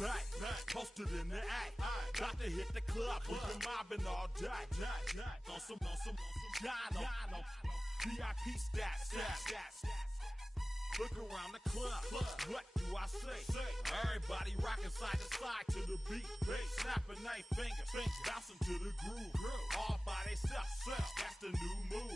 back, posted in the act. Got to hit the club, we've been mobbing all day. On some Jono, VIP stats. Look around the club, what do I say? Everybody rocking side to side to the beat. Snapping their fingers, bouncing to the groove. All by themselves, that's the new move.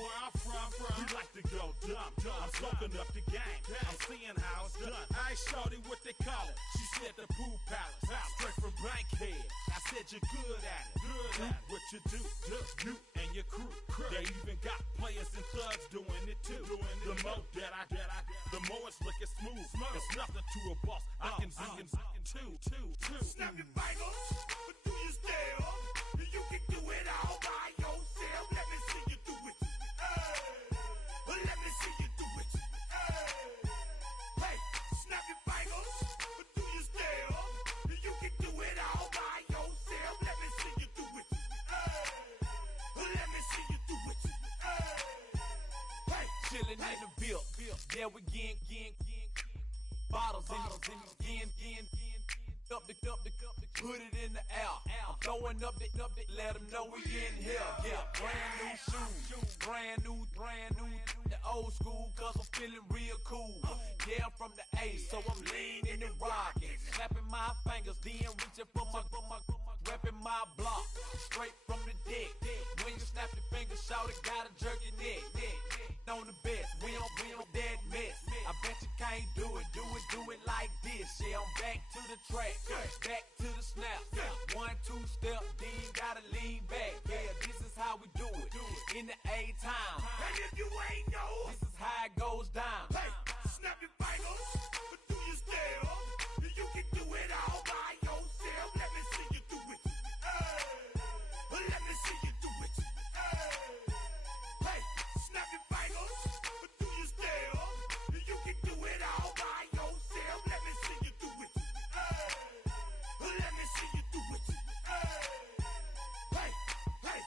Where I'm from, we like to go dumb. I'm soaking up the game, I'm seeing how it's done. I ain't shorty what they call it, she said the pool palace. Straight from Bankhead, I said you're good at it. Do what you do, you and your crew. They even got players and thugs doing it too. The more that I the more it's looking smooth. It's nothing to a boss. I can zing two. Snap your fingers, but do you still? You can do it all by yourself. Let me see you do it. Let me see you do it. Hey, snap your fingers, but do you still? You can do it all by yourself. Let me see you do it. Let me see you do it. Hey, chillin' in the build. Yeah, we getting bottles in up the put it in the air. I'm throwing up the let them know we in here. Yeah, brand new shoes, brand new, the old school, cause I'm feeling real cool. Yeah, I'm from the A, so I'm leaning and rocking, snapping my fingers, then reaching for my repping my block, straight from the deck. When you snap your fingers, shout it, gotta jerk your neck. On the best, we don't that mess. I bet you can't do it like this. Yeah, I'm back to the track, back to the snap. 1, 2 step, then you gotta lean back. Yeah, this is how we do it in the A time. And if you ain't know, this is how it goes down. Hey, snap your fingers, but do you still? You can do it all by yourself. Let me see you do it. Let me see you do it. Hey, snap your fingers, but do you still? You can do it all by yourself. Let me see you do it. Let me see you do it. Hey, hey.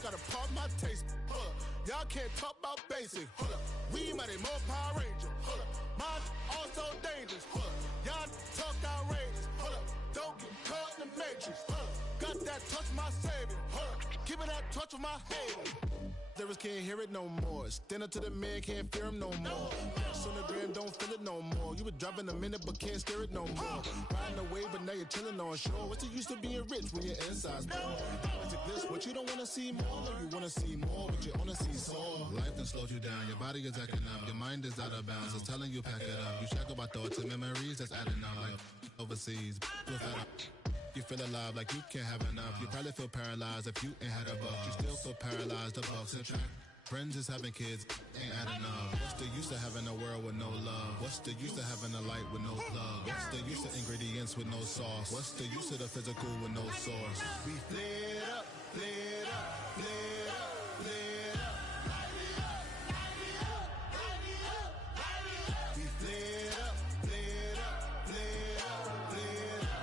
Gotta pump my taste. Hold up. Y'all can't talk about basic. Hold up. We mighty more Power Ranger. Hold up. Mine also dangerous. Hold up. Y'all talk outrageous. Hold up. Don't get caught in the matrix. Hold up. Got that touch my savior. Hold up. Give me that touch of my hater. Lyrics can't hear it no more. Stand up to the man, can't fear him no more. Sonogram don't feel it no more. You were driving a minute but can't steer it no more. Riding a wave but now you're chilling on shore. What's the use of being rich when your inside's poor? It's a glitch, but you don't wanna see more. No, you wanna see more, but you wanna see sore. Life done slowed you down, your body is acting up. Your mind is out of bounds, it's telling you pack it up. You shackle by thoughts and memories that's adding up. Like overseas, you're fed up. You feel alive like you can't have enough. You probably feel paralyzed if you ain't had a buck. You still feel paralyzed, the bucks and track. Friends is having kids, ain't adding up. What's the use of having a world with no love? What's the use of having a light with no plug? What's the use of ingredients with no sauce? What's the use of the physical with no source? We flared up, flared up, flared up, flared up. We flared up, flared up, flared up, flared up.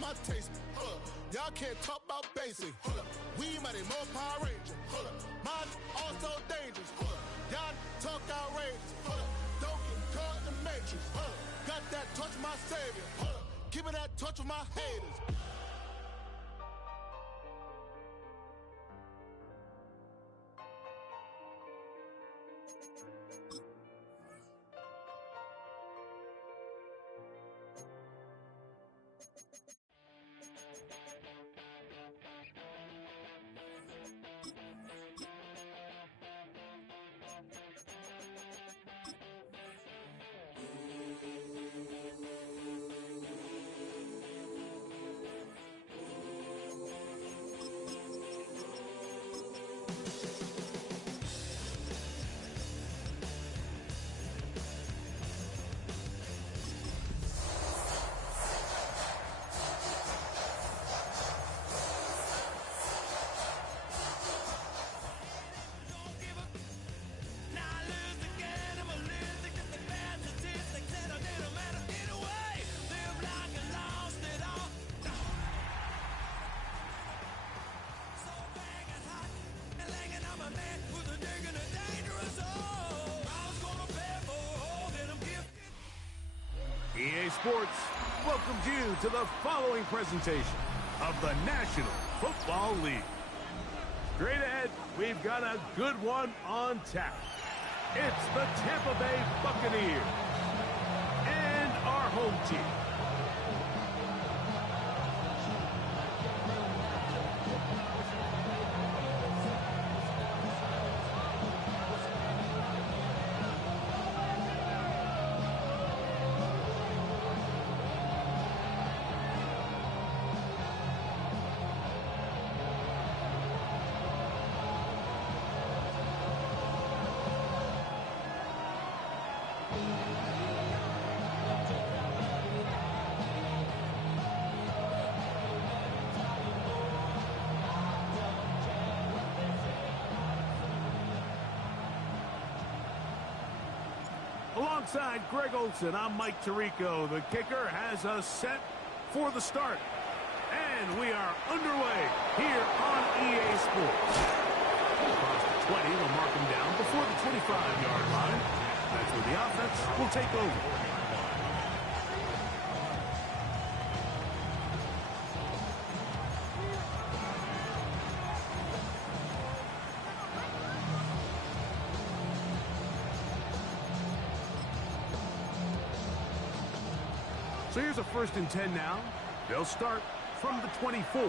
my taste. Hold up. Y'all can't talk about basic. Hold up. We mighty more Power Ranger. Hold up. Mine also dangerous. Hold up. Y'all talk outrageous. Hold up. Don't get caught in the matrix. Hold up. Got that torch, my savior. Hold up. Give me that torch with my haters. EA Sports welcomes you to the following presentation of the National Football League. Straight ahead, we've got a good one on tap. It's the Tampa Bay Buccaneers and our home team. Alongside Greg Olson, I'm Mike Tirico. The kicker has us set for the start. And we are underway here on EA Sports. Across the 20, they'll mark him down before the 25-yard line. That's where the offense will take over. So here's a 1st and 10 now. They'll start from the 24.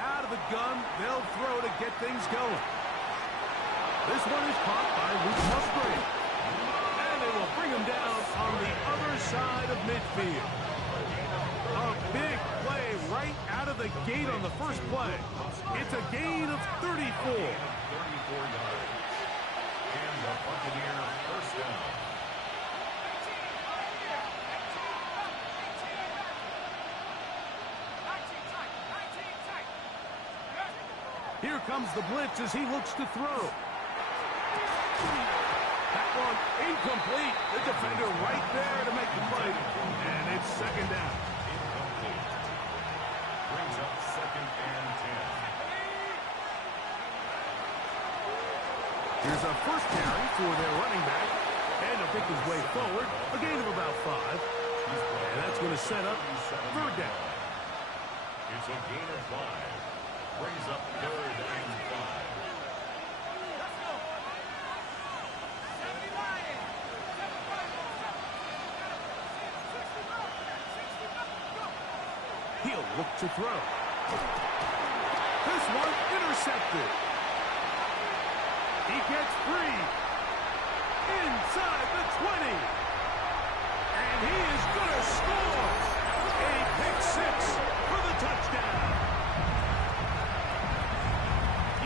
Out of the gun, they'll throw to get things going. This one is caught by Luke Musgrave. And they will bring him down on the other side of midfield. A big play right out of the gate on the first play. It's a gain of 34. 34 yards. And the Buccaneer first down. Here comes the blitz as he looks to throw. That one incomplete. The defender right there to make the play. And it's 2nd down. Incomplete. Brings up 2nd and 10. Here's a first carry for their running back. And he'll pick his way forward. A gain of about 5. And that's going to set up 3rd down. It's a gain of 5. Brings up 3rd and 5. He'll look to throw. This one intercepted. He gets free. Inside the 20. And he is going to score. A pick-6 for the touchdown.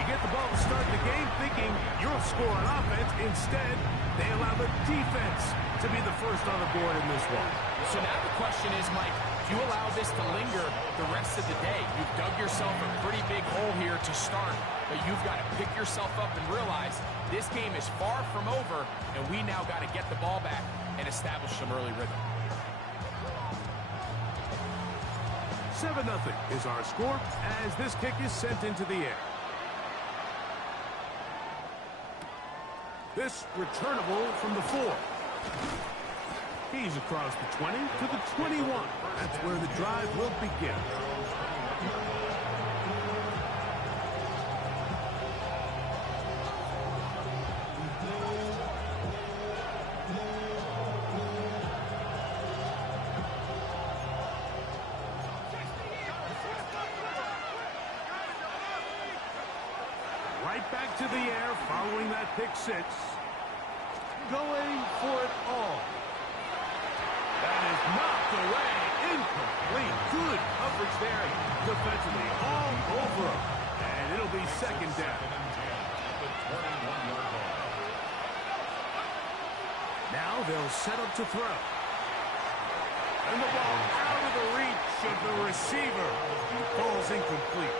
You get the ball to start the game thinking you'll score on offense. Instead, They allow the defense to be the first on the board in this one. So now the question is, Mike, do you allow this to linger the rest of the day? You've dug yourself a pretty big hole here to start, but you've got to pick yourself up and realize this game is far from over, and we now got to get the ball back and establish some early rhythm. 7-0 is our score as this kick is sent into the air. This returnable from the 4. He's across the 20 to the 21. That's where the drive will begin. Right back to the air following that pick 6. Going for it all. That is knocked away. Incomplete. Good coverage there defensively. All over him. And it'll be second down. Now they'll set up to throw. And the ball out of the reach of the receiver. Falls incomplete.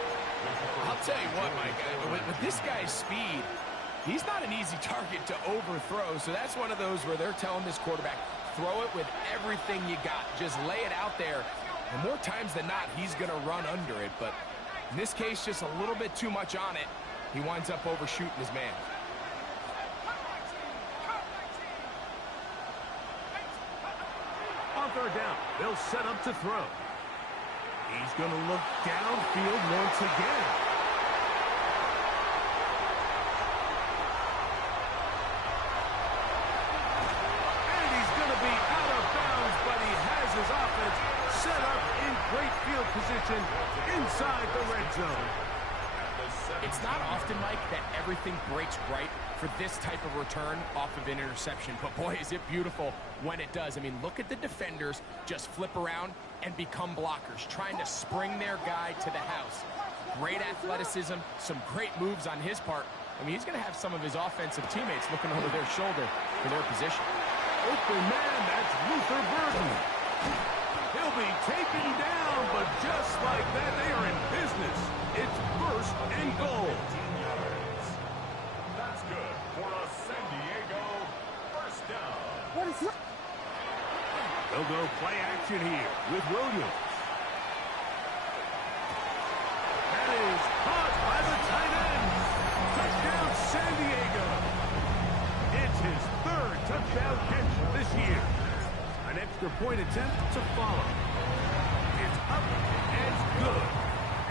I'll tell you what, Mike, with this guy's speed, he's not an easy target to overthrow. So that's one of those where they're telling this quarterback, throw it with everything you got. Just lay it out there. And more times than not, he's going to run under it. But in this case, just a little bit too much on it. He winds up overshooting his man. On third down, they'll set up to throw. He's going to look downfield once again. And he's going to be out of bounds, but he has his offense set up in great field position inside the red zone. It's not often, Mike, that everything breaks right for this type of return off of an interception. But boy, is it beautiful when it does. I mean, look at the defenders just flip around and become blockers, trying to spring their guy to the house. Great athleticism, some great moves on his part. I mean, he's going to have some of his offensive teammates looking over their shoulder for their position. Open man, that's Luther Burden. He'll be taken down, but just like that, they are in business. It's first and goal. That's good for a San Diego first down. What is that? They'll go play action here with Williams. That is caught by the tight end. Touchdown, San Diego. It's his third touchdown catch this year. An extra point attempt to follow. It's up and good.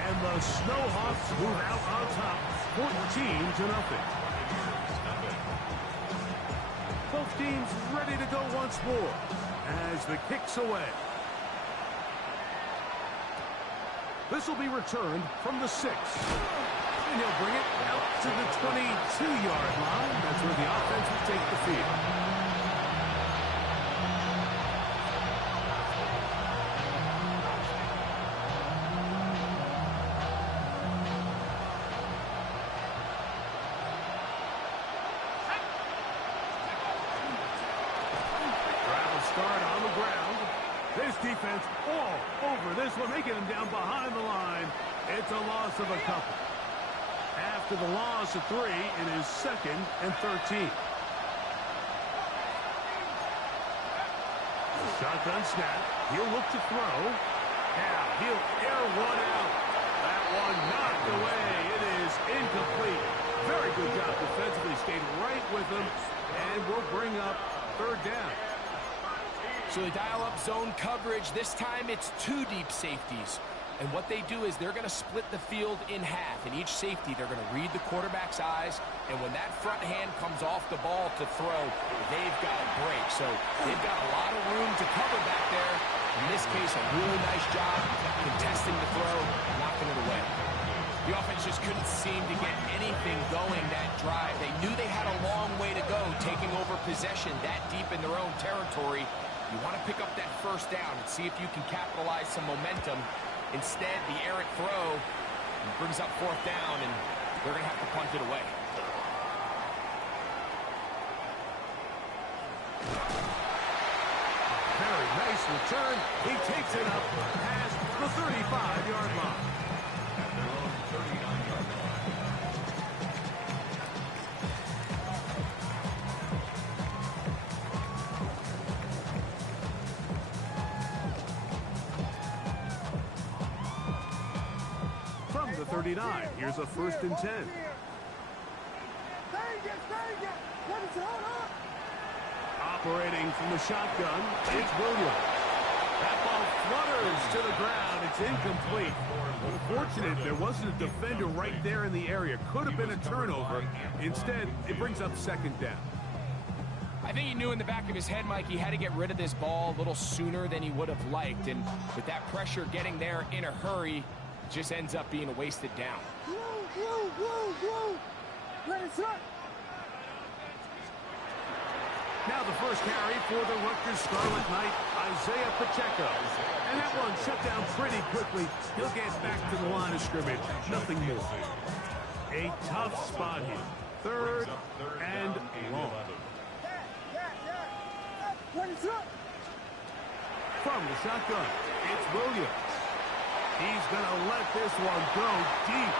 And the Snowhawks move out on top, 14-0. Both teams ready to go once more as the kick's away. This will be returned from the 6. And he'll bring it out to the 22-yard line. That's where the offense will take the field. Start on the ground. This defense all over this one. They get him down behind the line. It's a loss of a couple. After the loss of 3, it is 2nd and 13. Shotgun snap. He'll look to throw. Now he'll air one out. That one knocked away. It is incomplete. Very good job defensively. Stayed right with him. And we'll bring up third down. So they dial up zone coverage. This time it's 2 deep safeties. And what they do is they're going to split the field in half. In each safety, they're going to read the quarterback's eyes. And when that front hand comes off the ball to throw, they've got a break. So they've got a lot of room to cover back there. In this case, a really nice job contesting the throw, knocking it away. The offense just couldn't seem to get anything going that drive. They knew they had a long way to go, taking over possession that deep in their own territory. You want to pick up that first down and see if you can capitalize some momentum. Instead, the errant throw brings up fourth down, and they're going to have to punt it away. Very nice return. He takes it up past the 35-yard line. At their own 39-yard line. From the 39, here's a 1st and 10. Operating from the shotgun, it's Williams. That ball flutters to the ground. It's incomplete. Unfortunate, there wasn't a defender right there in the area. Could have been a turnover. Instead, it brings up 2nd down. I think he knew in the back of his head, Mike, he had to get rid of this ball a little sooner than he would have liked. And with that pressure getting there in a hurry, it just ends up being a wasted down. Now the first carry for the Rutgers Scarlet Knight, Isaiah Pacheco. And that one shut down pretty quickly. He'll get back to the line of scrimmage. Nothing more. A tough spot here. 3rd and long. From the shotgun, it's Williams. He's going to let this one go deep.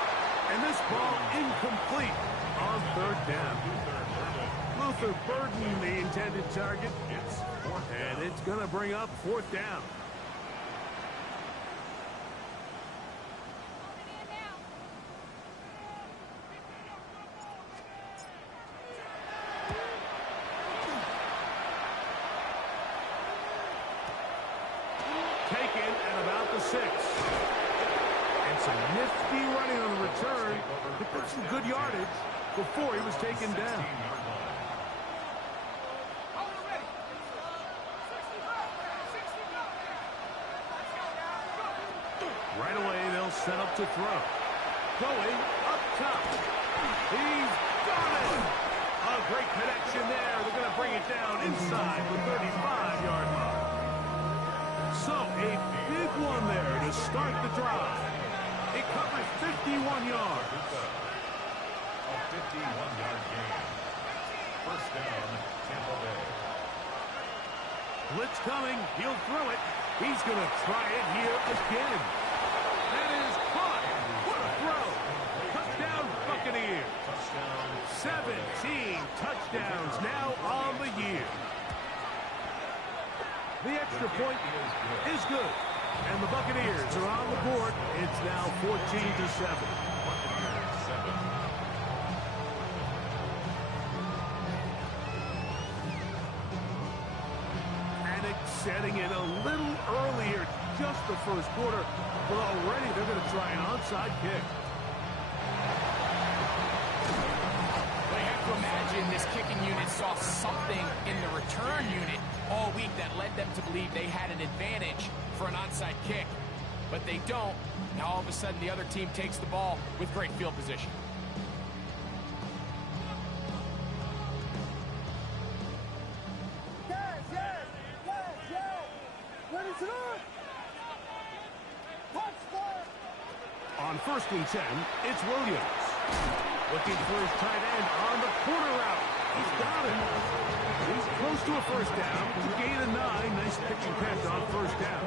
And this ball incomplete on 3rd down. Luther Burden, the intended target. And it's going to bring up 4th down. Taken at about the 6. And some nifty running on the return. He put some good yardage before he was taken down. Right away, they'll set up to throw. Going up top. He's got it! A great connection there. They're going to bring it down inside the 35-yard line. So, a big one there to start the drive. It covers 51 yards. A 51-yard gain. 1st down, Tampa Bay. Blitz coming. He'll throw it. He's going to try it here again. That is caught. What a throw. Touchdown, Buccaneers. 17 touchdowns now on the year. The extra point is good. And the Buccaneers are on the board. It's now 14-7. Setting in a little earlier, just the 1st quarter, but already they're going to try an onside kick. I have to imagine this kicking unit saw something in the return unit all week that led them to believe they had an advantage for an onside kick, but they don't. Now all of a sudden the other team takes the ball with great field position. On 1st and 10, it's Williams. Looking for his tight end on the corner route. He's got it. He's close to a 1st down. Gain of 9. Nice pitch and catch on 1st down.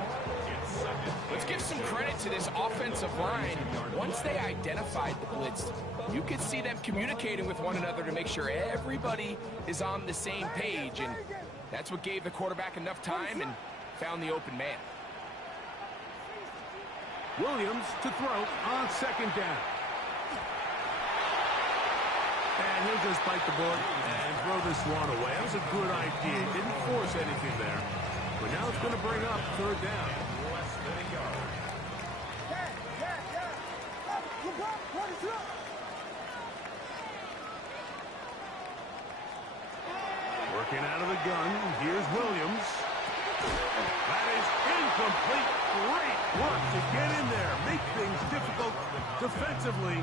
Let's give some credit to this offensive line. Once they identified the blitz, you could see them communicating with one another to make sure everybody is on the same page. And that's what gave the quarterback enough time and found the open man. Williams to throw on 2nd down. And he'll just bite the bullet and throw this one away. That was a good idea. Didn't force anything there. But now it's going to bring up 3rd down. Working out of the gun. Here's Williams. That is incomplete. Great work to get in there. Make things difficult defensively.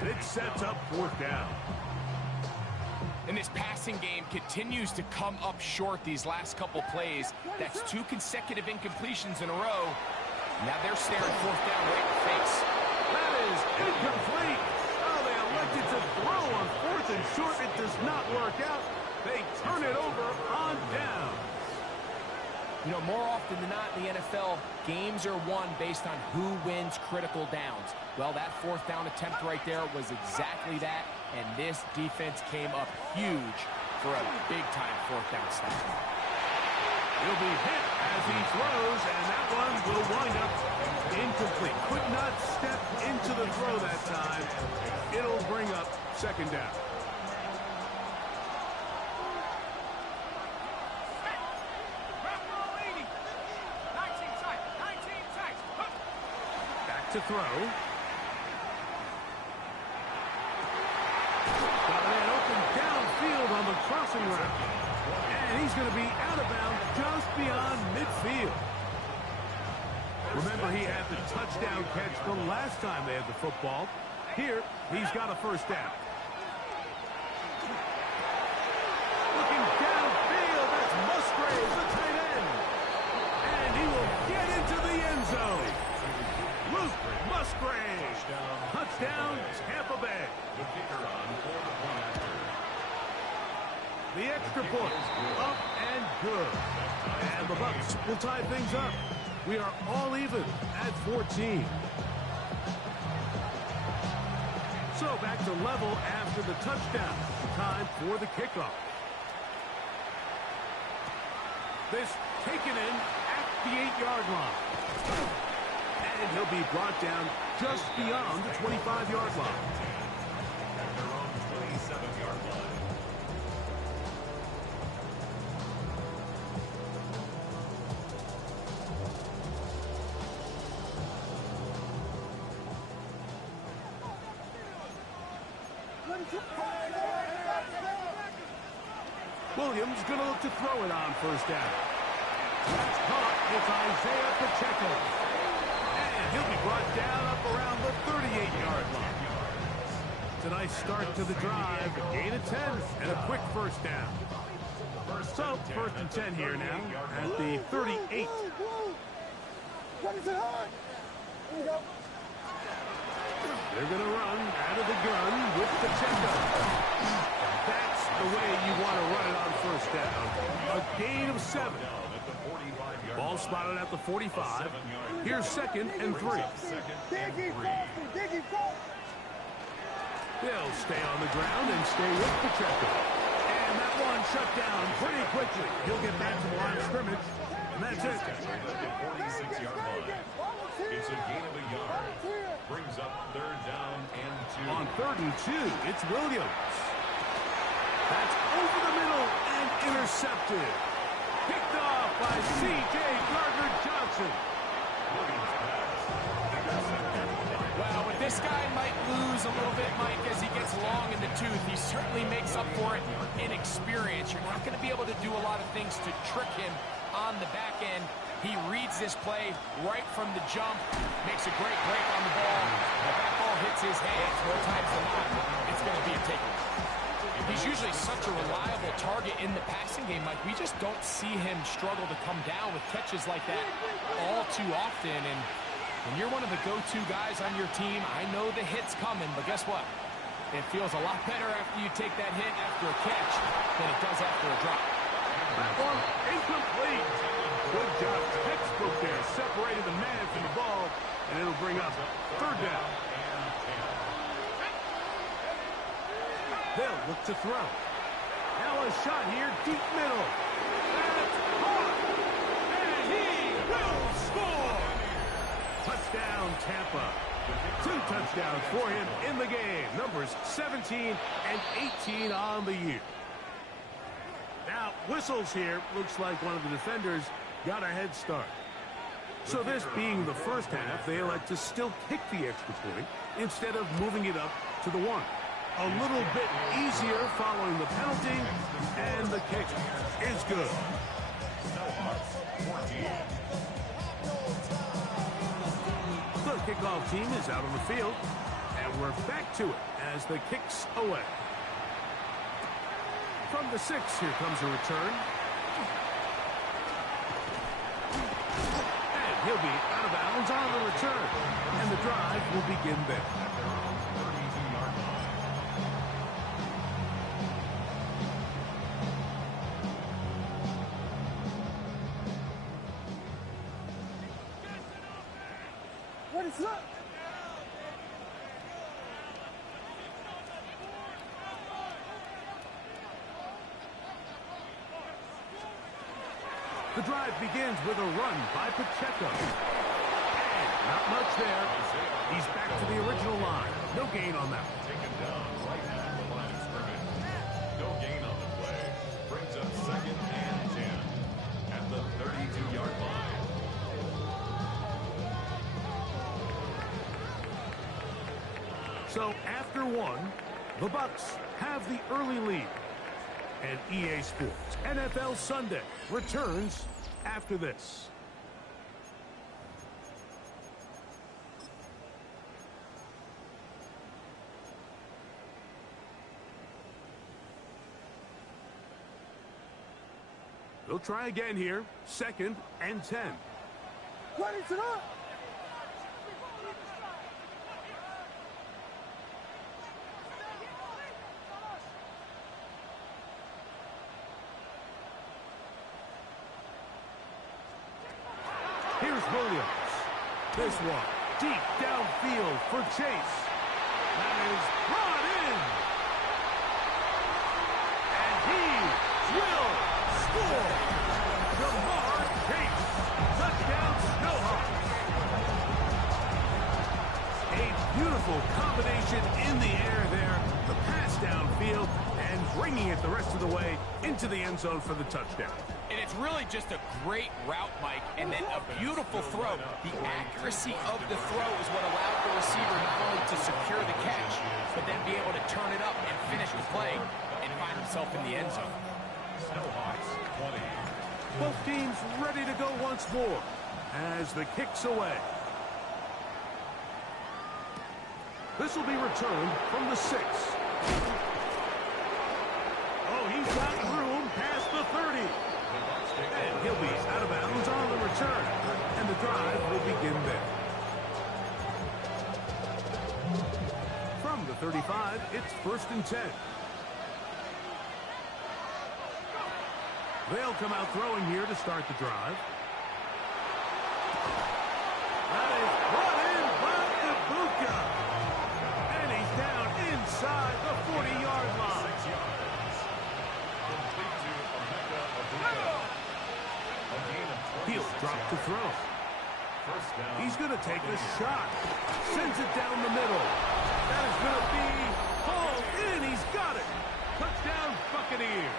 And it sets up 4th down. And this passing game continues to come up short these last couple plays. That's 2 consecutive incompletions in a row. Now they're staring 4th down right in the face. That is incomplete. Oh, they elected to throw on 4th and short. It does not work out. They turn it over on down. You know, more often than not in the NFL, games are won based on who wins critical downs. Well, that fourth down attempt right there was exactly that, and this defense came up huge for a big-time fourth down stop. He'll be hit as he throws, and that one will wind up incomplete. Could not step into the throw that time. It'll bring up second down. To throw. Got a man open downfield on the crossing route. And he's going to be out of bounds just beyond midfield. Remember, he had the touchdown catch the last time they had the football. Here, he's got a first down. Looking downfield, that's Musgrave, the tight end. And he will get into the end zone. Musgrave. Touchdown, Tampa Bay. The kicker on for the point after. The extra point, up and good. And the Bucs will tie things up. We are all even at 14. So back to level after the touchdown. Time for the kickoff. This taken in at the 8-yard line. And he'll be brought down just beyond the 25-yard line. At their own 27-yard line. Williams going to look to throw it on first down. That's caught. It's Isaiah Pacheco. And he'll be brought down up around the 38-yard line. It's a nice start to the drive. Gain of 10 and a quick first down. So, first and 10 here now at the 38. They're going to run out of the gun with Pacheco. That's the way you want to run it on first down. A gain of 7. Ball spotted at the 45. Here's second and 3. They'll stay on the ground and stay with Pacheco. And that one shut down pretty quickly. He'll get back to the line of scrimmage. And that's it. 46-yard line. It's a gain of a yard. Brings up third down and 2. On 3rd and 2, it's Williams. That's over the middle and intercepted. Picked off by C.J. Gardner-Johnson. Well, but this guy might lose a little bit, Mike, as he gets long in the tooth. He certainly makes up for it in experience. You're not going to be able to do a lot of things to trick him on the back end. He reads this play right from the jump, makes a great break on the ball. If that ball hits his hands more times than not, it's going to be a takeaway. He's usually such a reliable target in the passing game, Mike. We just don't see him struggle to come down with catches like that all too often. And when you're one of the go-to guys on your team, I know the hit's coming, but guess what? It feels a lot better after you take that hit after a catch than it does after a drop. That one incomplete. Good job. Textbook there. Separated the man from the ball, and it'll bring up third down. They'll look to throw. Now a shot here, deep middle. That's caught. And he will score. Touchdown, Tampa. 2 touchdowns for him in the game. Numbers 17 and 18 on the year. Now, whistles here. Looks like one of the defenders got a head start. So this being the first half, they elect to still kick the extra point instead of moving it up to the 1. A little bit easier following the penalty, and the kick is good. The kickoff team is out on the field, and we're back to it as the kick's away. From the 6, here comes a return. And he'll be out of bounds on the return, and the drive will begin there. The drive begins with a run by Pacheco. And not much there. He's back to the original line. No gain on that. Taken down right at the line of scrimmage. No gain on the play. Brings up 2nd and 10 at the 32-yard line. So after one, the Bucs have the early lead. And EA Sports NFL Sunday returns after this. They'll try again here. 2nd and 10. Here's Williams. This one deep downfield for Chase. That is brought in. And he will score. Jamar Chase. Touchdown Snowhawks. A beautiful combination in the air there. The pass downfield and bringing it the rest of the way into the end zone for the touchdown. And it's really just a great route, Mike, and then a beautiful throw. The accuracy of the throw is what allowed the receiver not only to secure the catch, but then be able to turn it up and finish the play and find himself in the end zone. Snowhawks 20. Both teams ready to go once more as the kick's away. This will be returned from the 6. Oh, he's got room past the 30. And he'll be out of bounds on the return. And the drive will begin there. From the 35, it's 1st and 10. They'll come out throwing here to start the drive. That is brought in by Ibuka. And he's down inside the 40-yard line. 6 yards. Complete to Emeka Ibuka. A gain of 26 He'll drop to throw. First down. He's going to take a shot. Sends it down the middle. That is going to be hauled in. He's got it. Touchdown, Buccaneers.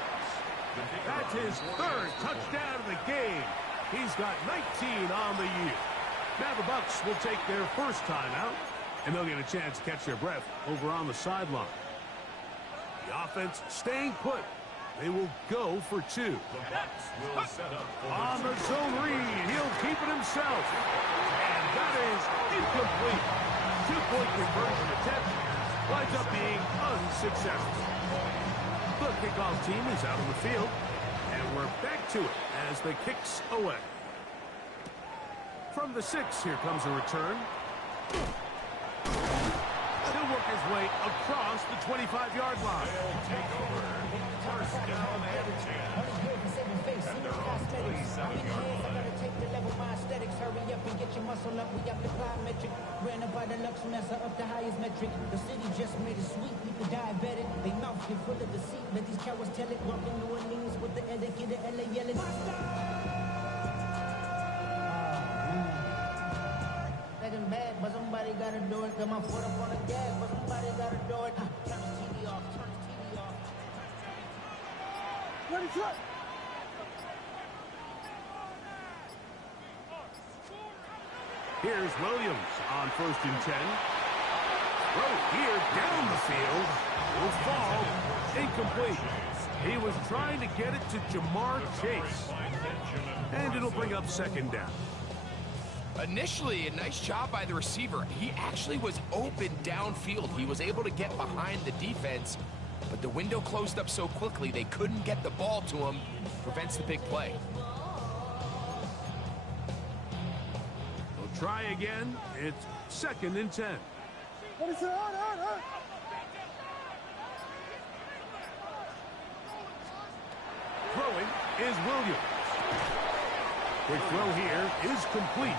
That's his 3rd touchdown of the game. He's got 19 on the year. Now the Bucs will take their first timeout, and they'll get a chance to catch their breath over on the sideline. The offense staying put. They will go for 2. The Bucs will set up for On the zone read, he'll keep it himself. And that is incomplete. 2-point conversion attempt winds up being unsuccessful. The kickoff team is out on the field, and we're back to it as the kick's away. From the 6, here comes a return. He'll work his way across the 25-yard line. They'll take over. First down and 10. At their own 27-yard line. Take the level, my aesthetics, hurry up and get your muscle up. We got the plyometric, granted by the Lux Mesa up the highest metric. The city just made it sweet, people diabetic. They mouth get full of deceit, let these cowards tell it. Walking New Orleans with the etiquette of LA yelling. Second bad, but somebody gotta do it. Got my foot up on the gas, but somebody gotta do it. Turn the TV off, turn the TV off. Let it shut. Here's Williams on 1st and 10. Throw here down the field. Will fall. Incomplete. He was trying to get it to Jamar Chase. And it'll bring up 2nd down. Initially, a nice job by the receiver. He actually was open downfield. He was able to get behind the defense, but the window closed up so quickly they couldn't get the ball to him. Prevents the big play. Try again. It's 2nd and 10. Throwing is Williams. Quick throw here is complete.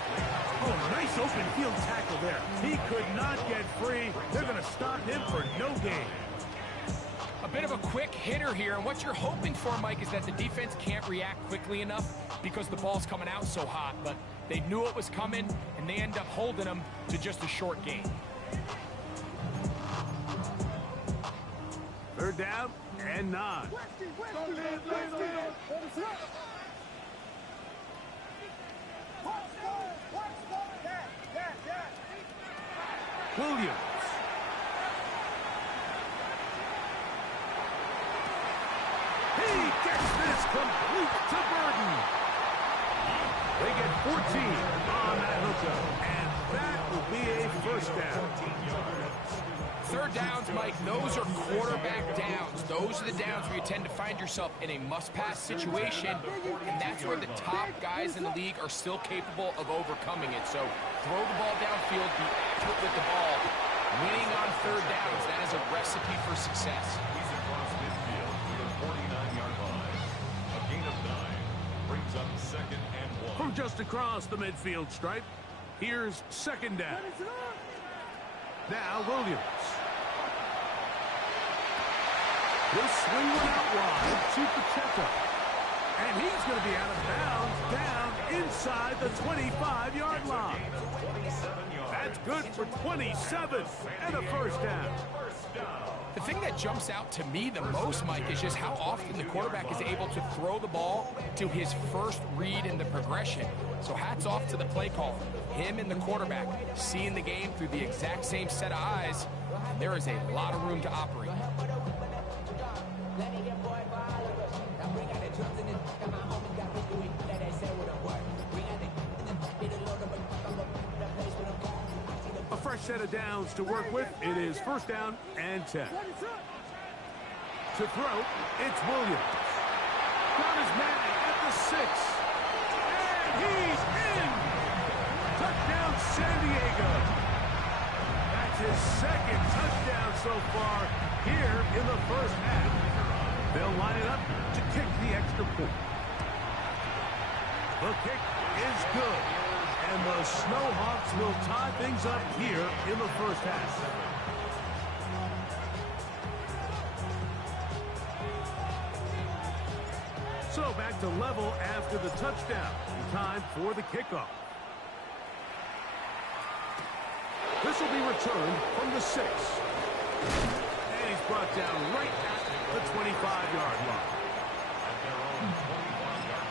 Oh, nice open field tackle there. He could not get free. They're going to stop him for no gain. A bit of a quick hitter here, and what you're hoping for, Mike, is that the defense can't react quickly enough because the ball's coming out so hot, but they knew it was coming, and they end up holding them to just a short gain. Third down and 9. Williams. He gets this complete to Burden. They get 14 on that hookup, and that will be a first down. Third downs, Mike, those are quarterback downs. Those are the downs where you tend to find yourself in a must-pass situation, and that's where the top guys in the league are still capable of overcoming it. So throw the ball downfield, be accurate with the ball. Winning on third downs, that is a recipe for success. He's across midfield to the 49-yard line. A gain of 9 brings up 2nd and 1. From just across the midfield stripe, here's 2nd down. Now Williams. He'll swing one out wide to Pacheco. And he's going to be out of bounds down inside the 25-yard line. That's good for 27 and a first down. The thing that jumps out to me the most, Mike, is just how often the quarterback is able to throw the ball to his first read in the progression. So hats off to the play caller. Him and the quarterback seeing the game through the exact same set of eyes. There is a lot of room to operate. A fresh set of downs to work with. It is first down and 10. To throw, it's Williams. Got his man at the 6. And he's in! Touchdown, San Diego. That's his 2nd touchdown so far here in the first half. They'll line it up to kick the extra point. The kick is good. And the Snowhawks will tie things up here in the first half. So back to level after the touchdown. Time for the kickoff. This will be returned from the 6. And he's brought down right at the 25-yard line. At their own 21-yard line.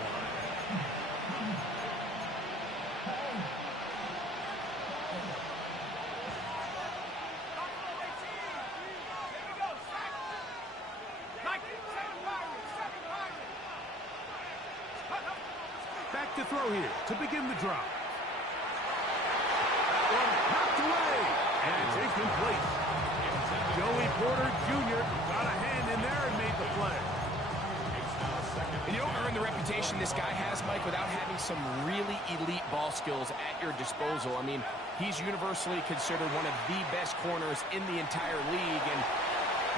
Back to throw here to begin the drive. That one knocked away, and it's incomplete. Joey Porter Jr. got a hand in there and made the play. And you don't earn the reputation this guy has, Mike, without having some really elite ball skills at your disposal. I mean, he's universally considered one of the best corners in the entire league, and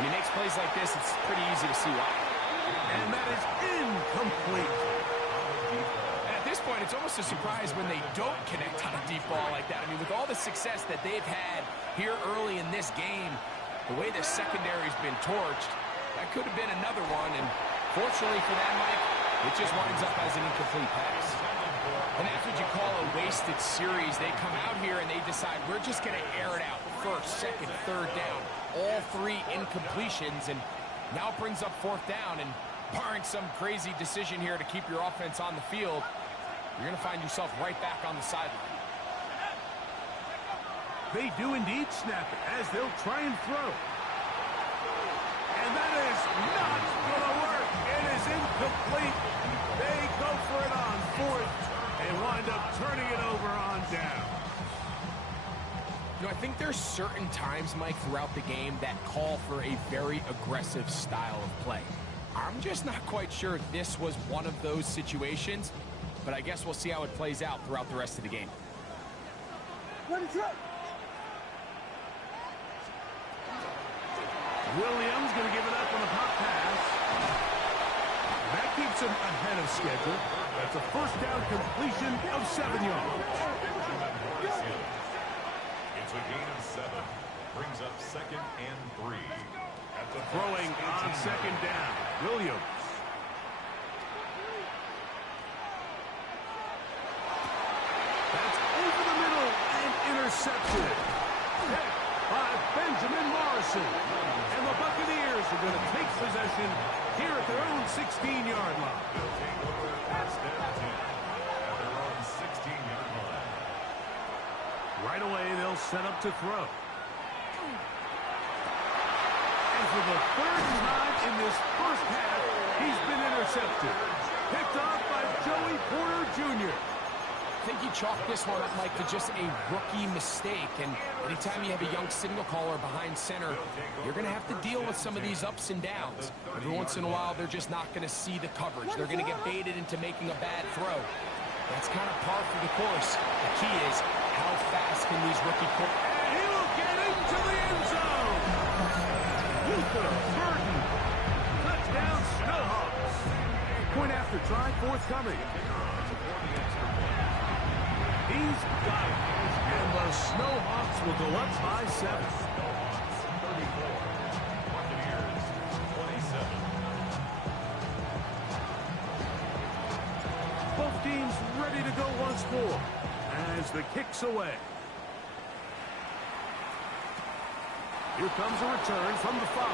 when he makes plays like this, it's pretty easy to see why. And that is incomplete. And at this point, it's almost a surprise when they don't connect on a deep ball like that. I mean, with all the success that they've had here early in this game, the way the secondary's been torched, that could have been another one, and fortunately for them, Mike, it just winds up as an incomplete pass. And that's what you call a wasted series. They come out here and they decide, we're just going to air it out. First, second, third down. All 3 incompletions, and now it brings up 4th down. And barring some crazy decision here to keep your offense on the field, you're going to find yourself right back on the sideline. They do indeed snap it as they'll try and throw. And that is not going to work. It is incomplete. They go for it on 4th and wind up turning it over on down. You know, I think there's certain times, Mike, throughout the game that call for a very aggressive style of play. I'm just not quite sure this was one of those situations, but I guess we'll see how it plays out throughout the rest of the game. Williams going to give it up on the pop pass. Back to keeps him ahead of schedule. That's a first down completion of 7 yards. It's a gain of 7. Brings up 2nd and 3. Throwing on 2nd down, Williams. That's over the middle and intercepted. Hit by Benjamin Morrison. And the Buccaneers are going to take possession here at their own 16-yard line. They'll take over first down 10 at their own 16-yard line. Right away, they'll set up to throw. And for the 3rd time in this first half, he's been intercepted. Picked off by Joey Porter Jr. I think he chalked this one up, Mike, to just a rookie mistake. And anytime you have a young signal caller behind center, you're going to have to deal with some of these ups and downs. Every once in a while, they're just not going to see the coverage. They're going to get baited into making a bad throw. That's kind of par for the course. The key is, how fast can these rookie quarterbacks... And he will get into the end zone. Luther Burden. Touchdown, Snowhawks. Point after try forthcoming. He's got it. And the Snowhawks will go up by 7. 34. Buccaneers 27. Both teams ready to go once more as the kick's away. Here comes a return from the 5.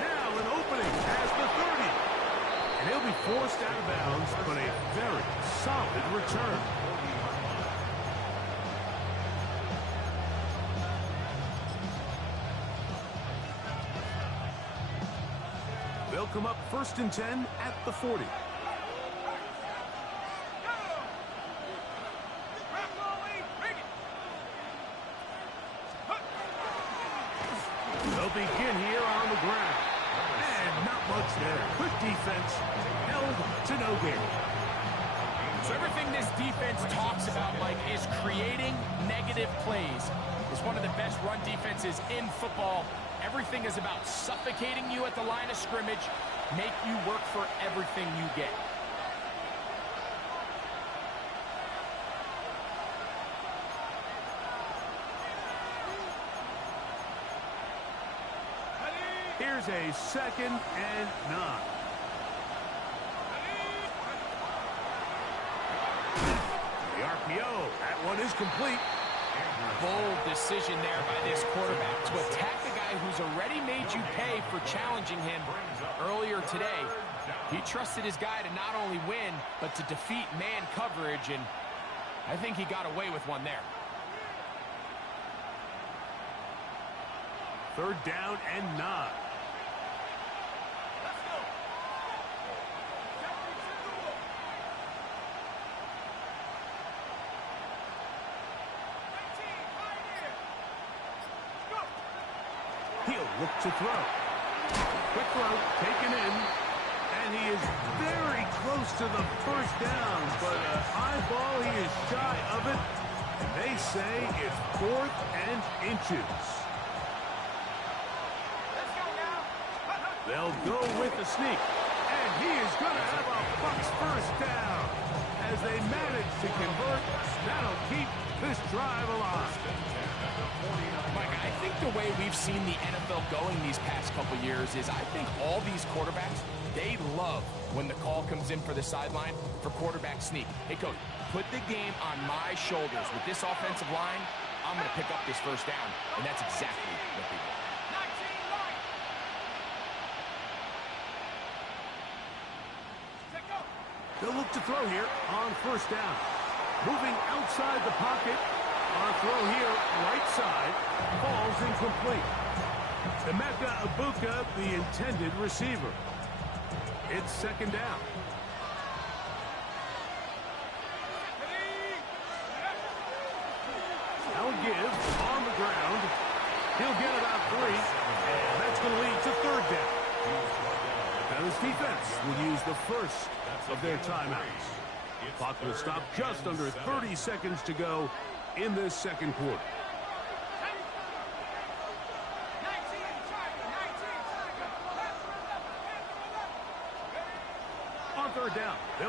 Now an opening as the 30. And he'll be forced out of bounds, but a very solid return. They'll come up 1st and 10 at the 40. They'll begin here on the ground. And not much there. Quick defense, held to no gain. So everything this defense talks about, Mike, is creating negative plays. It's one of the best run defenses in football. Everything is about suffocating you at the line of scrimmage, make you work for everything you get. Here's a 2nd and 9. The RPO. That one is complete. Bold decision there by this quarterback to attack the guy who's already made you pay for challenging him earlier today. He trusted his guy to not only win, but to defeat man coverage, and I think he got away with one there. 3rd down and 9. He'll look to throw. Quick throw, taken in. And he is very close to the 1st down, but a high ball, he is shy of it. And they say it's 4th and inches. They'll go with the sneak. And he is going to have a Bucs 1st down. As they manage to convert, that'll keep this drive alive. Mike, I think the way we've seen the NFL going these past couple years is I think all these quarterbacks, they love when the call comes in for the sideline for quarterback sneak. Hey, coach, put the game on my shoulders. With this offensive line, I'm going to pick up this 1st down. And that's exactly what they did. They'll look to throw here on 1st down. Moving outside the pocket. On a throw here, right side, falls incomplete. Emeka Ibuka, the intended receiver. It's 2nd down. Now a give on the ground. He'll get about 3, and that's going to lead to 3rd down. Those defense will use the 1st of their timeouts. Clock will stop just under 30 seconds to go in this 2nd quarter.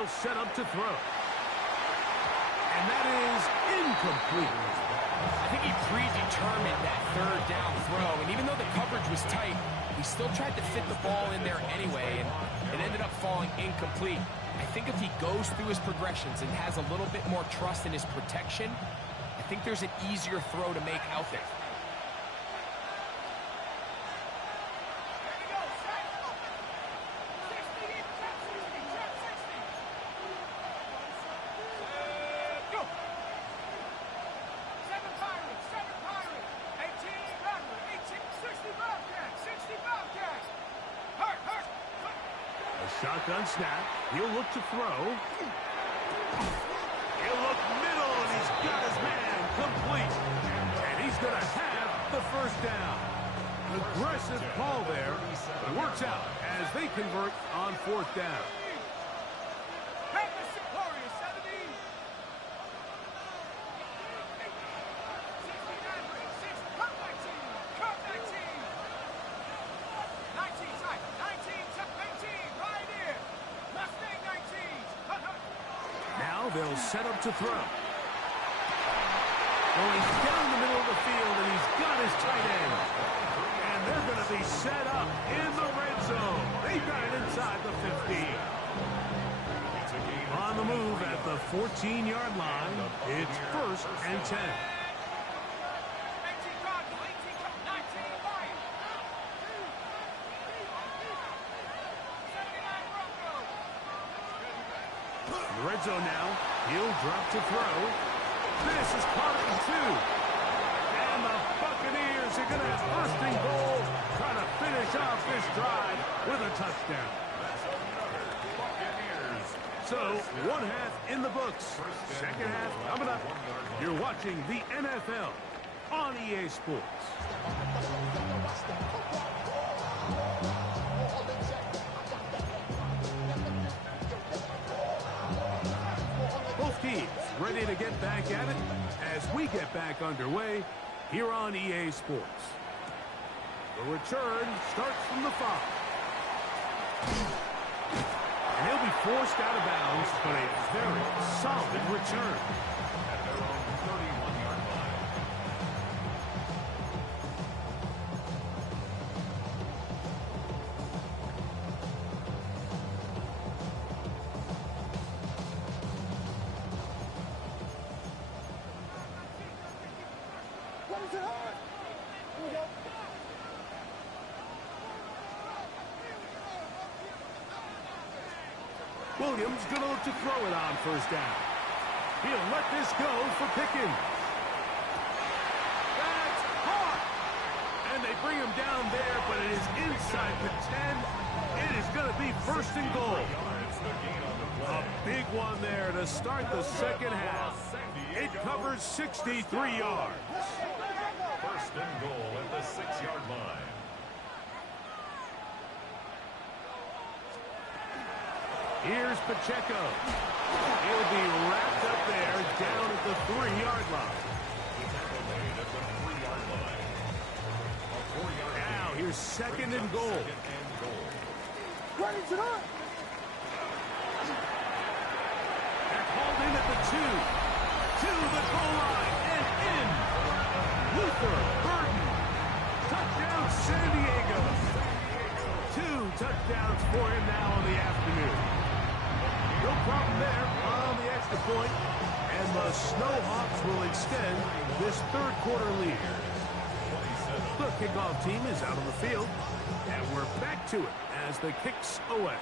they'll set up to throw. And that is incomplete. I think he predetermined that third down throw, and even though the coverage was tight, he still tried to fit the ball in there anyway, and it ended up falling incomplete. I think if he goes through his progressions and has a little bit more trust in his protection, I think there's an easier throw to make out there. Shotgun snap. He'll look to throw. He'll look middle, and he's got his man complete. And he's going to have the first down. Aggressive call there. But it works out as they convert on fourth down. They'll set up to throw. Well, he's down the middle of the field, and he's got his tight end. And they're going to be set up in the red zone. They've got it inside the 15. On the move at the 14-yard line, it's 1st and 10. Red zone now. He'll drop to throw. This is caught in 2. And the Buccaneers are going to have first and goal, trying to finish off this drive with a touchdown. So, one half in the books. Second half coming up. You're watching the NFL on EA Sports. Both teams ready to get back at it as we get back underway here on EA Sports. The return starts from the 5. And he'll be forced out of bounds, but a very solid return. At their own 31-yard line. Williams going to look to throw it on first down. He'll let this go for Pickens. That's caught! And they bring him down there, but it is inside the 10. It is going to be 1st and goal. A big one there to start the second half. It covers 63 yards. 1st and goal at the 6-yard line. Here's Pacheco. He'll be wrapped up there down at the 3-yard line. Now here's 2nd and goal. Raise it up. They're called in at the 2. To the goal line and in. Luther Burden. Touchdown San Diego. 2 touchdowns for him now on the afternoon. No problem there on the extra point, and the Snowhawks will extend this third-quarter lead. The kickoff team is out on the field, and we're back to it as the kick's away.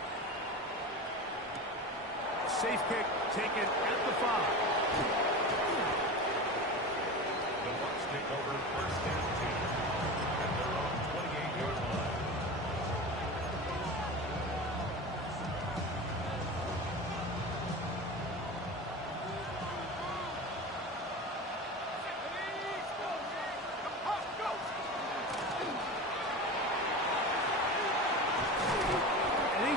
Safe kick taken at the 5. The Bucs take over 1st and 10 at their own 28-yard line.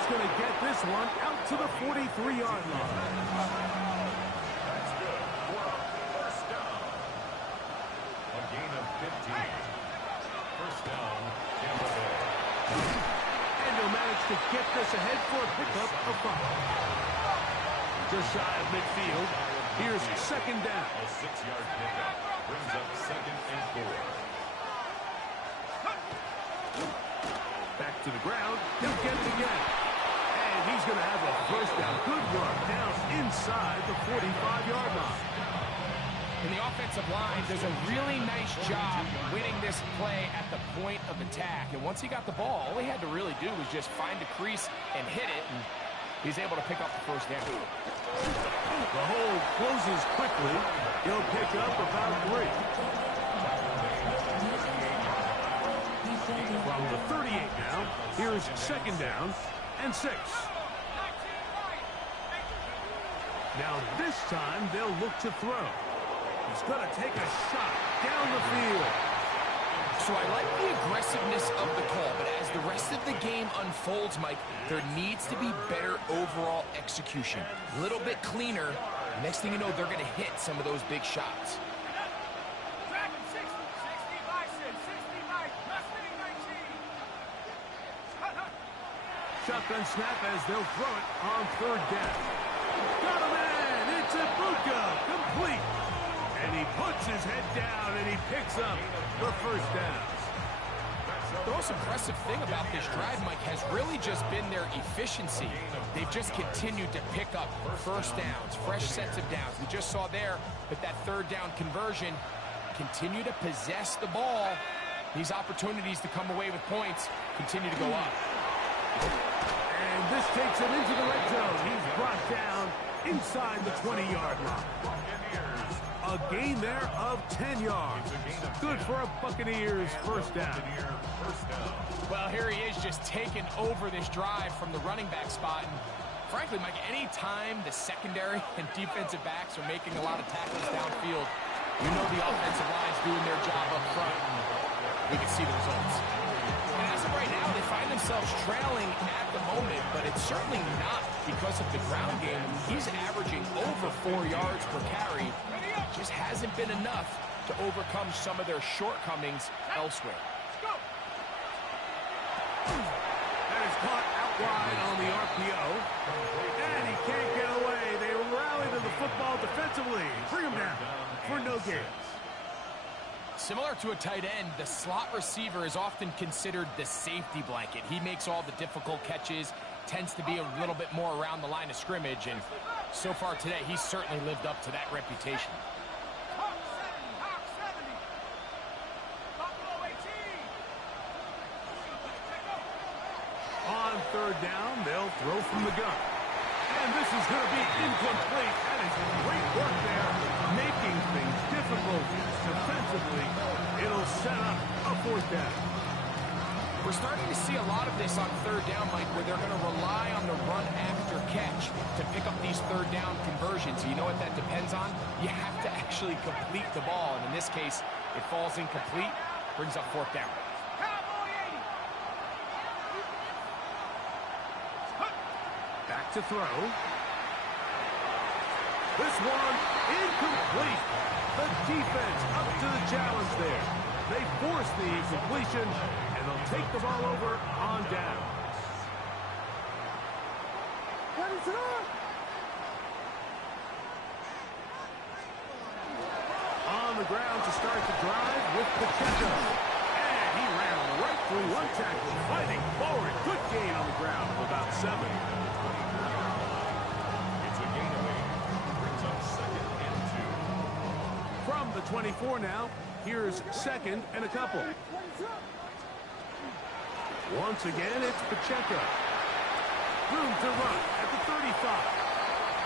Going to get this one out to the 43-yard line. That's good for a 1st down. A gain of 15. 1st down, Tampa Bay. And he'll manage to get this ahead for a pickup of 5. just shy of midfield. Here's second down. A 6-yard pickup brings up 2nd and 4. Back to the ground. He'll get it again. And he's going to have a first down. Good run down inside the 45-yard line. And the offensive line does a really nice job winning this play at the point of attack. And once he got the ball, all he had to really do was just find a crease and hit it. And he's able to pick up the first down. The hole closes quickly. He'll pick up about 3. From the 38 now, here's second down and 6. Now this time they'll look to throw. He's going to take a shot down the field. So I like the aggressiveness of the call, but as the rest of the game unfolds, Mike, there needs to be better overall execution. A little bit cleaner. Next thing you know, they're going to hit some of those big shots. Shotgun snap as they'll throw it on third down. Got a man! It's Ibuka! Complete! And he puts his head down and he picks up the first down. The most impressive thing about this drive, Mike, has really just been their efficiency. They've just continued to pick up first downs, fresh sets of downs. We just saw there with that third down conversion, continue to possess the ball. These opportunities to come away with points continue to go up. And this takes him into the red zone. He's brought down inside the 20-yard line. A gain there of 10 yards. Good for a Buccaneers first down. Well, here he is just taking over this drive from the running back spot. And frankly, Mike, any time the secondary and defensive backs are making a lot of tackles downfield, you know the offensive line's doing their job up front. We can see the results. And as of right now, they find themselves trailing at the moment, but it's certainly not because of the ground game. He's averaging over 4 yards per carry. Just hasn't been enough to overcome some of their shortcomings elsewhere. That is caught out wide on the RPO. And he can't get away. They rally to the football defensively. Bring him down for no gains. Similar to a tight end, the slot receiver is often considered the safety blanket. He makes all the difficult catches, tends to be a little bit more around the line of scrimmage, and so far today, he's certainly lived up to that reputation. On third down, they'll throw from the gun. And this is going to be incomplete. That is great work there, making things difficult defensively. It'll set up a fourth down. We're starting to see a lot of this on third down, Mike, where they're going to rely on the run after catch to pick up these third down conversions. You know what that depends on? You have to actually complete the ball. And in this case, it falls incomplete, brings up fourth down. Back to throw. This one incomplete. The defense up to the challenge there. They force the incompletion, and they'll take the ball over on down. On the ground to start the drive with Pacheco. And he ran right through one tackle, fighting forward. Good gain on the ground of about 7. It's a gain of 8. Brings up 2nd and 2. From the 24 now, here's 2nd and a couple. Once again, it's Pacheco. Room to run at the 35.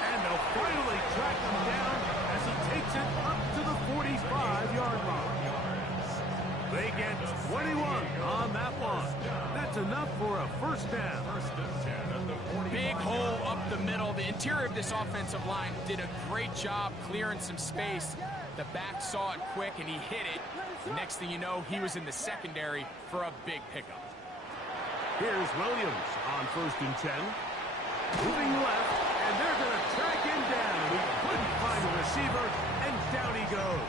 And they'll finally track him down as he takes it up to the 45-yard line. They get 21 on that one. That's enough for a first down. Big hole up the middle. The interior of this offensive line did a great job clearing some space. The back saw it quick, and he hit it. The next thing you know, he was in the secondary for a big pickup. Here's Williams on 1st and 10. Moving left, and they're going to track him down. He couldn't find a receiver, and down he goes.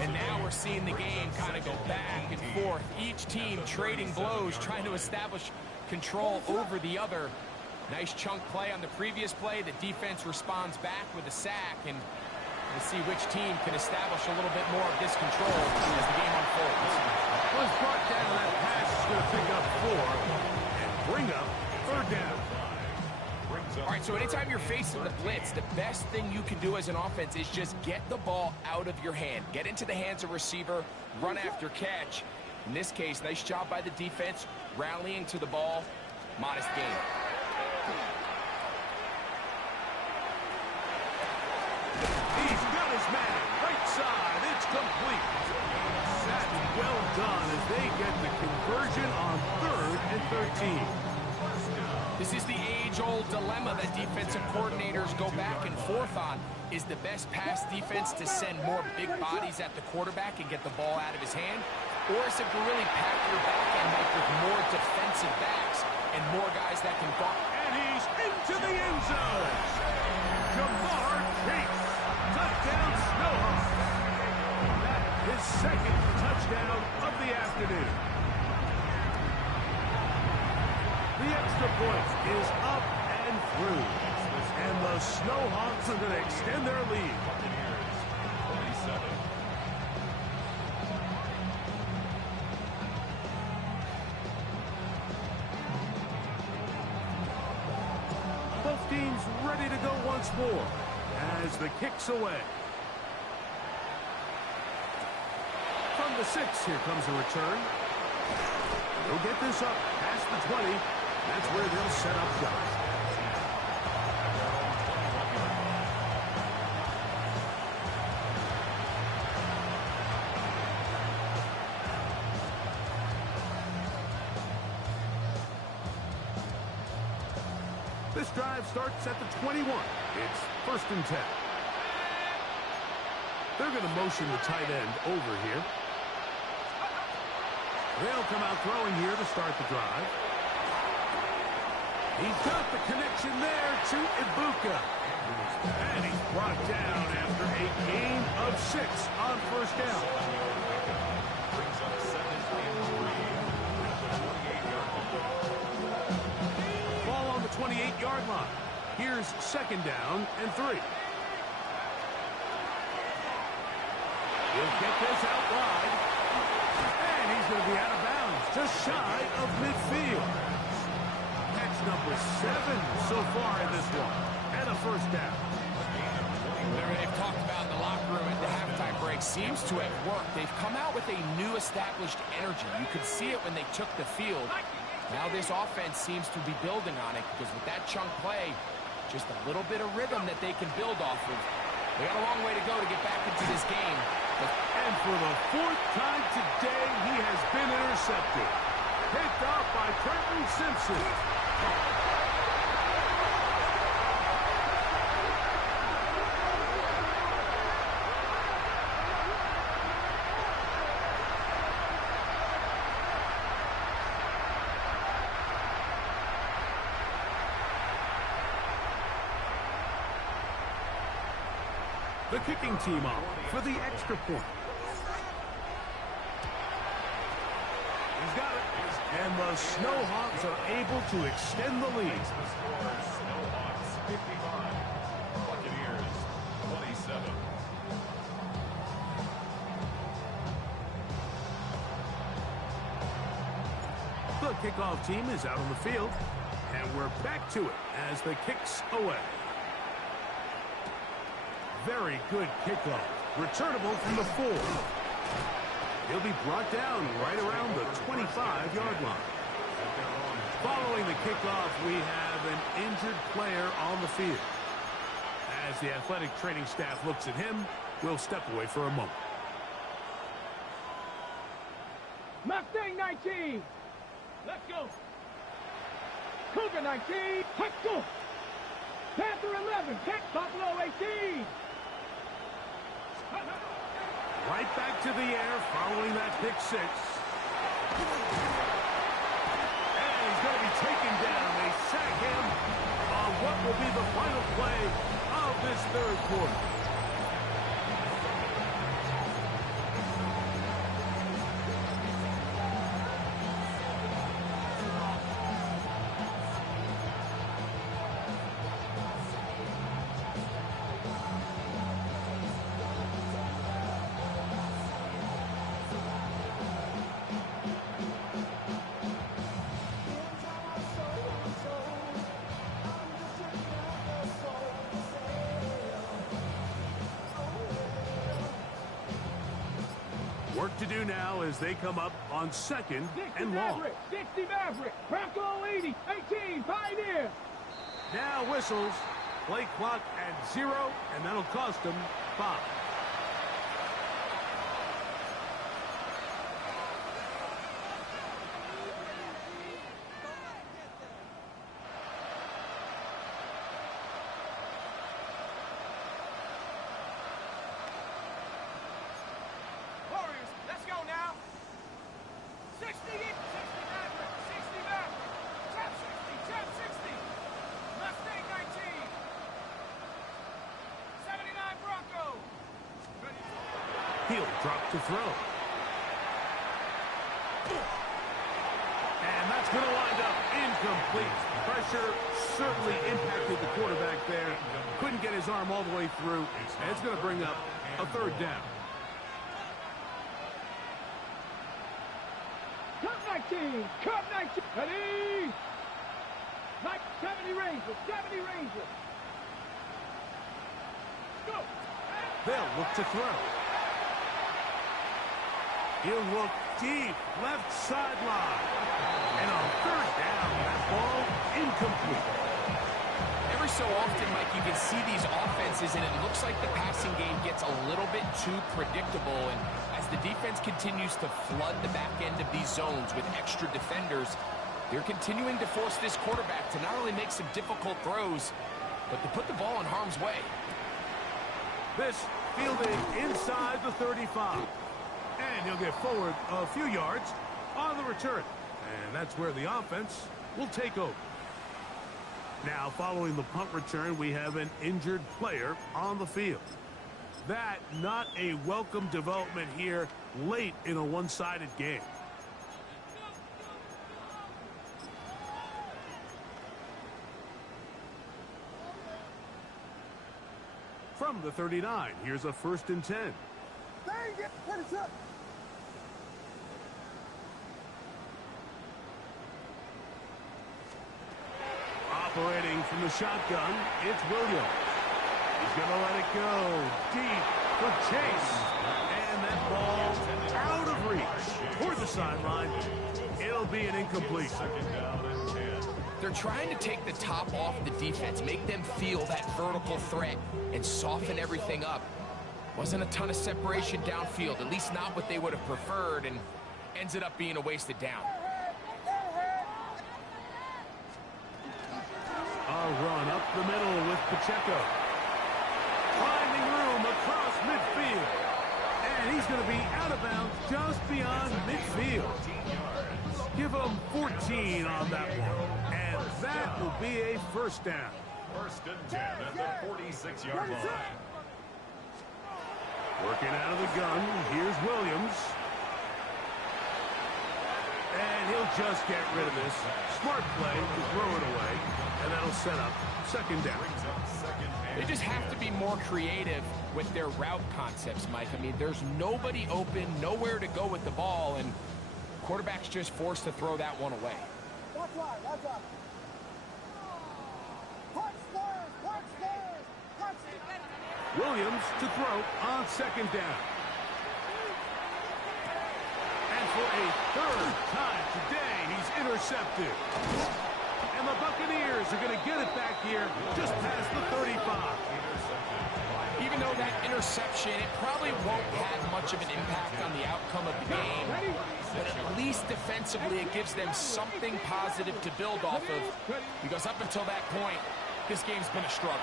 And now we're seeing the game kind of go back and forth. Each team trading blows, trying to establish control over the other. Nice chunk play on the previous play. The defense responds back with a sack, and we'll see which team can establish a little bit more of this control as the game unfolds. Was brought down. That pass is going to pick up 4 and bring up 3rd down. All right, so anytime you're facing the blitz, the best thing you can do as an offense is just get the ball out of your hand. Get into the hands of receiver, run after catch. In this case, nice job by the defense, rallying to the ball. Modest gain. He's got his man. Right side. It's complete. That's well done as they get the conversion on 3rd and 13. This is the age-old dilemma that defensive coordinators go back and forth on. Is the best pass defense to send more big bodies at the quarterback and get the ball out of his hand? Or is it to really pack your back end like with more defensive backs and more guys that can guard? And he's into the end zone. Jamar Chase. Touchdown, Snowhawk. That is his 2nd touchdown of the afternoon. The extra point is up and through. And the Snowhawks are going to extend their lead. Both teams ready to go once more as the kick's away. From the 6, here comes a return. They'll get this up past the 20. That's where they'll set up shop. This drive starts at the 21. It's 1st and 10. They're going to motion the tight end over here. They'll come out throwing here to start the drive. He's got the connection there to Ibuka. And he's brought down after a gain of 6 on 1st down. Brings up 7th and 3. Ball on the 28-yard line. Here's 2nd down and 3. He'll get this out wide. And he's going to be out of bounds, just shy of midfield. Catch number 7 so far in this one. And a 1st down. Whatever they've talked about in the locker room at the halftime break seems to have worked. They've come out with a new established energy. You could see it when they took the field. Now this offense seems to be building on it because with that chunk play, just a little bit of rhythm that they can build off of. They got a long way to go to get back into this game. And for the 4th time today, he has been intercepted. Picked off by Trenton Simpson. The kicking team on for the extra point. He's got it. And the Snowhawks are able to extend the lead. Snowhawks 55. Buccaneers 27. The kickoff team is out on the field. And we're back to it as the kick's away. Very good kickoff. Returnable from the 4. He'll be brought down right around the 25-yard line. Following the kickoff, we have an injured player on the field. As the athletic training staff looks at him, we'll step away for a moment. Mustang 19. Let's go. Cougar 19. Let's go. Panther 11. Buffalo 18. Right back to the air following that pick 6. And he's going to be taken down. They sack him on what will be the final play of this 3rd quarter. Work to do now as they come up on 2nd and long. 60 Maverick, Bronco 80, 18, Pioneer. Now whistles, play clock at 0, and that'll cost them 5. Warriors, let's go now. 60 Maverick, 60 Maverick, Chap 60, Mustang 19, 79 Bronco. He'll drop to throw. And that's going to wind up incomplete. Pressure certainly impacted the quarterback there. Couldn't get his arm all the way through. And it's going to bring up a 3rd down. Cup 19, ready? 70 Rangers. Go. They'll look to throw. He'll look deep, left sideline. And on 3rd down, that ball incomplete. Every so often, Mike, you can see these offenses, and it looks like the passing game gets a little bit too predictable. And as the defense continues to flood the back end of these zones with extra defenders, they're continuing to force this quarterback to not only make some difficult throws, but to put the ball in harm's way. This fielding inside the 35. And he'll get forward a few yards on the return. And that's where the offense will take over. Now, following the punt return, we have an injured player on the field. That not a welcome development here late in a one-sided game. From the 39, here's a 1st and 10. Operating from the shotgun, it's Williams. He's going to let it go deep for Chase. And that ball out of reach toward the sideline. It'll be an incomplete. 2nd down and 10. They're trying to take the top off the defense, make them feel that vertical threat, and soften everything up. Wasn't a ton of separation downfield, at least not what they would have preferred, and ends up being a wasted down. A run up the middle with Pacheco. Finding room across midfield. And he's going to be out of bounds just beyond midfield. Give him 14 on that one. And that will be a 1st down. 1st and 10 at the 46-yard line. Working out of the gun, here's Williams. And he'll just get rid of this. Smart play to throw it away. And that'll set up 2nd down. They just have to be more creative with their route concepts, Mike. I mean, there's nobody open, nowhere to go with the ball, and quarterback's just forced to throw that one away. That's right. Williams to throw on 2nd down. And for a 3rd time today, he's intercepted. And the Buccaneers are going to get it back here just past the 35. Even though that interception, it probably won't have much of an impact on the outcome of the game, but at least defensively it gives them something positive to build off of, because up until that point, this game's been a struggle.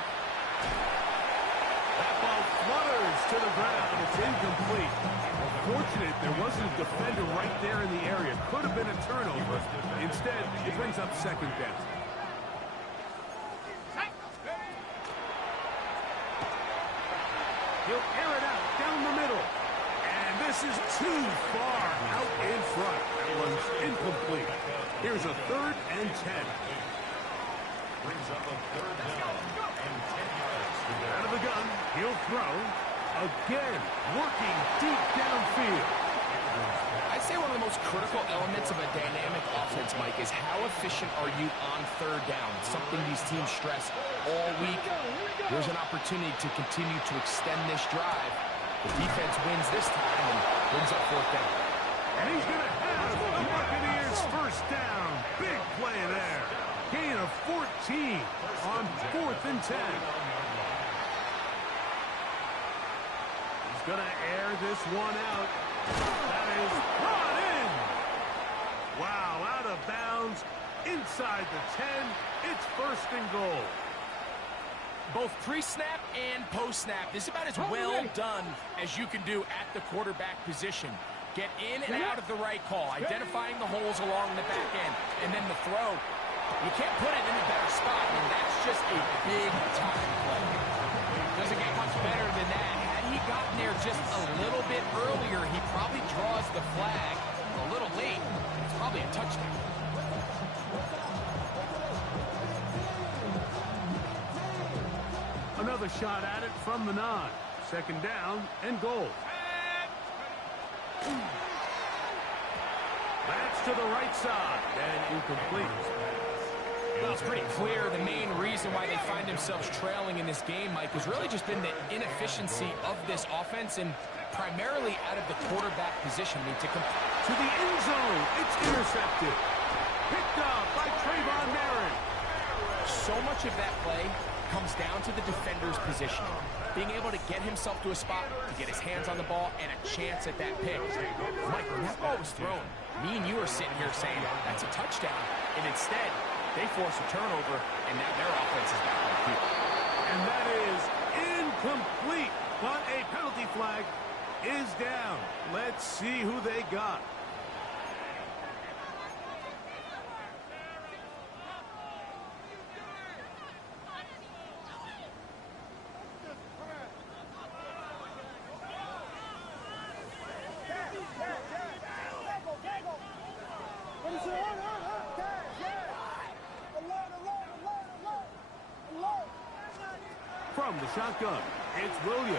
That ball flutters to the ground. It's incomplete. Fortunate there wasn't a defender right there in the area. Could have been a turnover. Instead, it brings up 2nd down. He'll air it out down the middle. And this is too far out in front. That one's incomplete. Here's a 3rd and 10. Brings up a 3rd down and 10 yards. Out of the gun, he'll throw. Again, working deep downfield. I'd say one of the most critical elements of a dynamic offense, Mike, is how efficient are you on 3rd down? It's something these teams stress all week. There's an opportunity to continue to extend this drive The defense wins this time and brings up fourth down. And he's going to have the Buccaneers first down. Big play there. Gain of 14 on 4th and 10. He's going to air this one out. That is brought in. Wow, out of bounds. Inside the 10. It's first and goal. Both pre-snap and post-snap. This is about as well done as you can do at the quarterback position. Get in and out of the right call, identifying the holes along the back end, and then the throw. You can't put it in a better spot, and that's just a big-time play. Doesn't get much better than that. Had he gotten there just a little bit earlier, he probably draws the flag a little late. It's probably a touchdown. Another shot at it from the 9. Second down and goal. That's to the right side and incomplete. Well, it's pretty clear the main reason why they find themselves trailing in this game, Mike, has really just been the inefficiency of this offense and primarily out of the quarterback position. I mean, to the end zone, it's intercepted. Picked up by Trayvon Merritt. So much of that play comes down to the defender's position. Being able to get himself to a spot, to get his hands on the ball, and a chance at that pick. Mike, when that ball was thrown, me and you are sitting here saying, that's a touchdown. And instead, they force a turnover, and now their offense is back on the field. And that is incomplete, but a penalty flag is down. Let's see who they got. From the shotgun, it's Williams.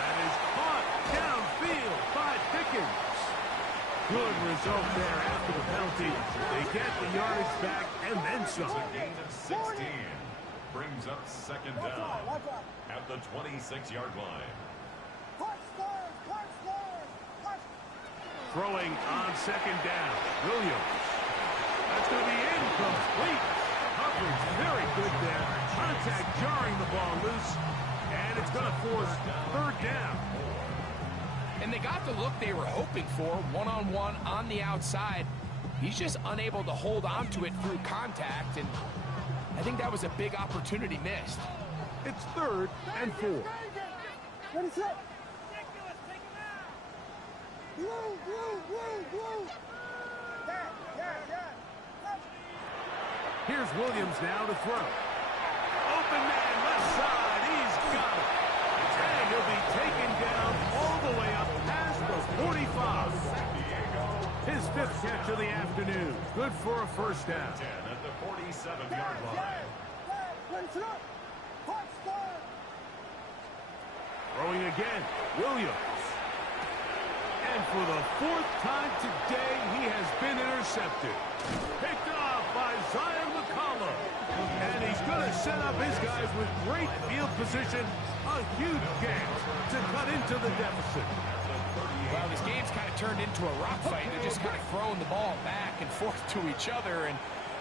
That is caught downfield by Pickens. Good result there after the penalty. They get the yardage back and then some. A gain of 16 brings up second down at the 26-yard line. Throwing on second down, Williams. That's going to be incomplete. Coverage very good there. Contact jarring the ball loose, and it's going to force third down. And they got the look they were hoping for, one-on-one on the outside. He's just unable to hold on to it through contact, and I think that was a big opportunity missed. It's 3rd and 4. What is up? Here's Williams now to throw. Open man, left side, he's got it. And he'll be taken down all the way up past the 45. His 5th catch of the afternoon. Good for a first down. 10 at the 47-yard line. Throwing again, Williams. And for the 4th time today, he has been intercepted. Picked off by Zion McCollum. And he's going to set up his guys with great field position. A huge gain to cut into the deficit. Well, this game's kind of turned into a rock fight. They're just kind of throwing the ball back and forth to each other, and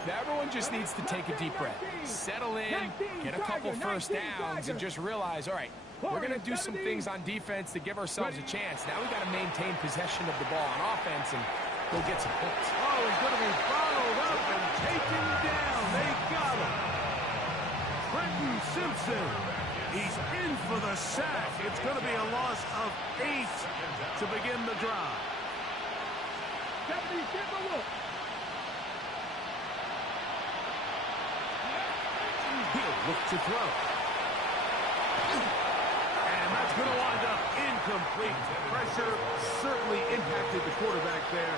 everyone just needs to take a deep breath. Settle in, get a couple first downs, and just realize, all right, we're going to do some things on defense to give ourselves a chance. Now we got to maintain possession of the ball on offense and go get some points. Oh, he's going to be bottled up and taken down. They got him. Trenton Simpson. He's in for the sack. It's going to be a loss of 8 to begin the drive. He'll look to throw. And that's going to wind up incomplete. Pressure certainly impacted the quarterback there.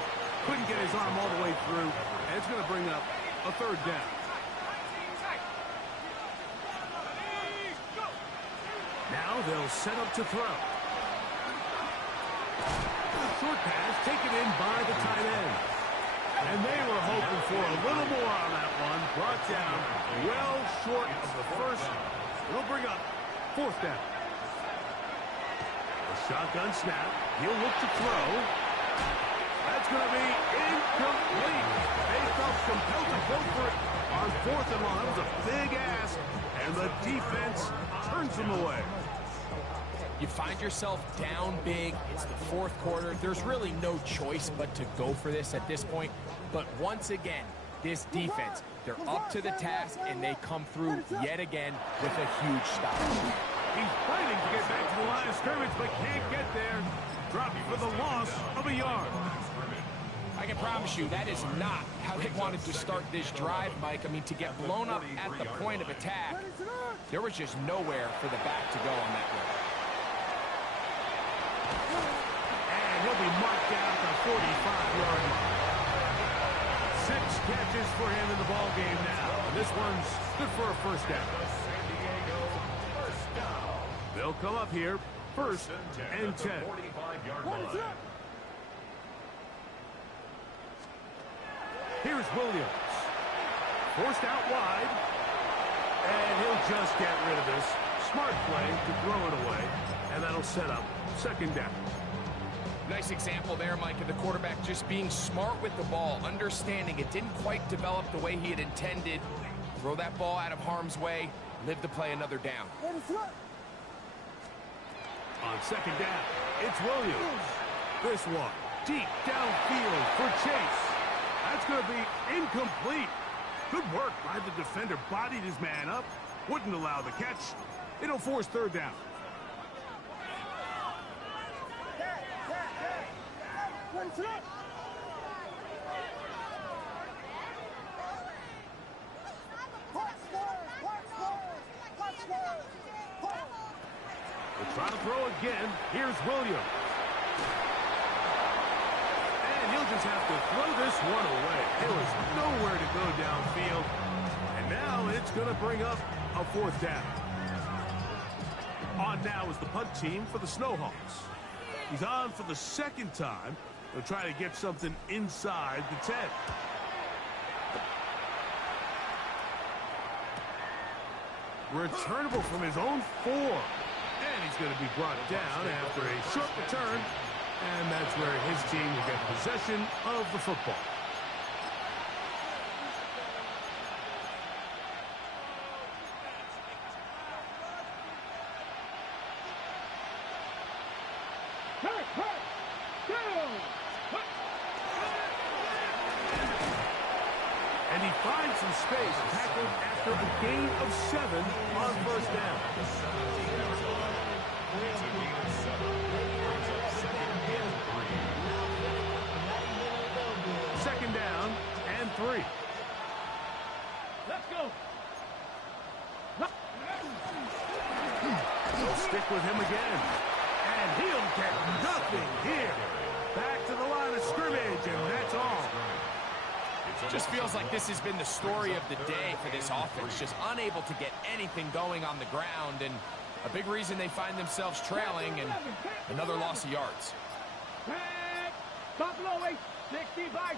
Couldn't get his arm all the way through. And it's going to bring up a third down. Now they'll set up to throw. Short pass taken in by the tight end. And they were hoping for a little more on that one. Brought down well short of the first. It'll bring up 4th down. Shotgun snap. He'll look to throw. That's going to be incomplete. They felt compelled to go for it on 4th and long. That was a big ask, and the defense turns them away. You find yourself down big. It's the 4th quarter. There's really no choice but to go for this at this point. But once again, this defense, they're up to the task, and they come through yet again with a huge stop. He's fighting to get back to the line of scrimmage, but can't get there. Dropped for the loss of a yard. I can promise you that is not how they wanted to start this drive, Mike. I mean, to get blown up at the point of attack, there was just nowhere for the back to go on that one. And he'll be marked down at the 45-yard line. 6 catches for him in the ball game now. And this one's good for a first down. They'll come up here, 1st and 10. Here's Williams. Forced out wide. And he'll just get rid of this. Smart play to throw it away. And that'll set up 2nd down. Nice example there, Mike, of the quarterback just being smart with the ball, understanding it didn't quite develop the way he had intended. Throw that ball out of harm's way, live to play another down. On 2nd down, it's Williams. This one, deep downfield for Chase. That's going to be incomplete. Good work by the defender. Bodied his man up. Wouldn't allow the catch. It'll force 3rd down. We'll try to throw again. Here's Williams. And he'll just have to throw this one away. There was nowhere to go downfield. And now it's going to bring up a 4th down. On now is the punt team for the Snowhawks. He's on for the 2nd time. He'll try to get something inside the 10. Returnable from his own 4. And he's going to be brought down after a short return. And that's where his team will get possession of the football. And he finds some space, tackled after a gain of 7 on 1st down. Second down and 3. Let's go. They'll stick with him again. And he'll get nothing here. Back to the line of scrimmage, and that's all. Just feels like this has been the story of the day for this offense. Just unable to get anything going on the ground, and a big reason they find themselves trailing and another loss of yards. Buffalo 865.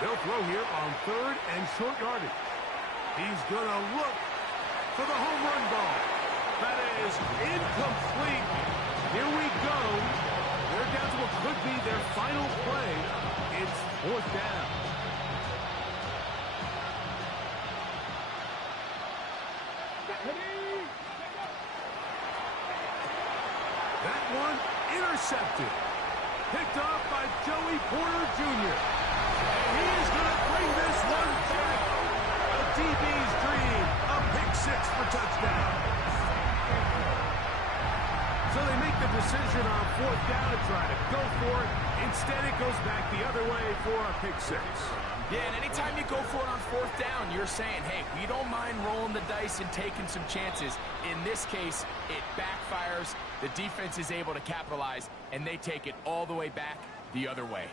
They'll throw here on 3rd and short yardage. He's going to look for the home run ball. That is incomplete. Here we go. They're down to what could be their final play. It's 4th down. That one intercepted. Picked off by Joey Porter Jr. And he is going to bring this one back. A DB's dream. A pick 6 for touchdown. So they make the decision on 4th down to try to go for it. Instead, it goes back the other way for a pick 6. Yeah, and anytime you go for it on 4th down, you're saying, hey, we don't mind rolling the dice and taking some chances. In this case, it backfires. The defense is able to capitalize, and they take it all the way back the other way.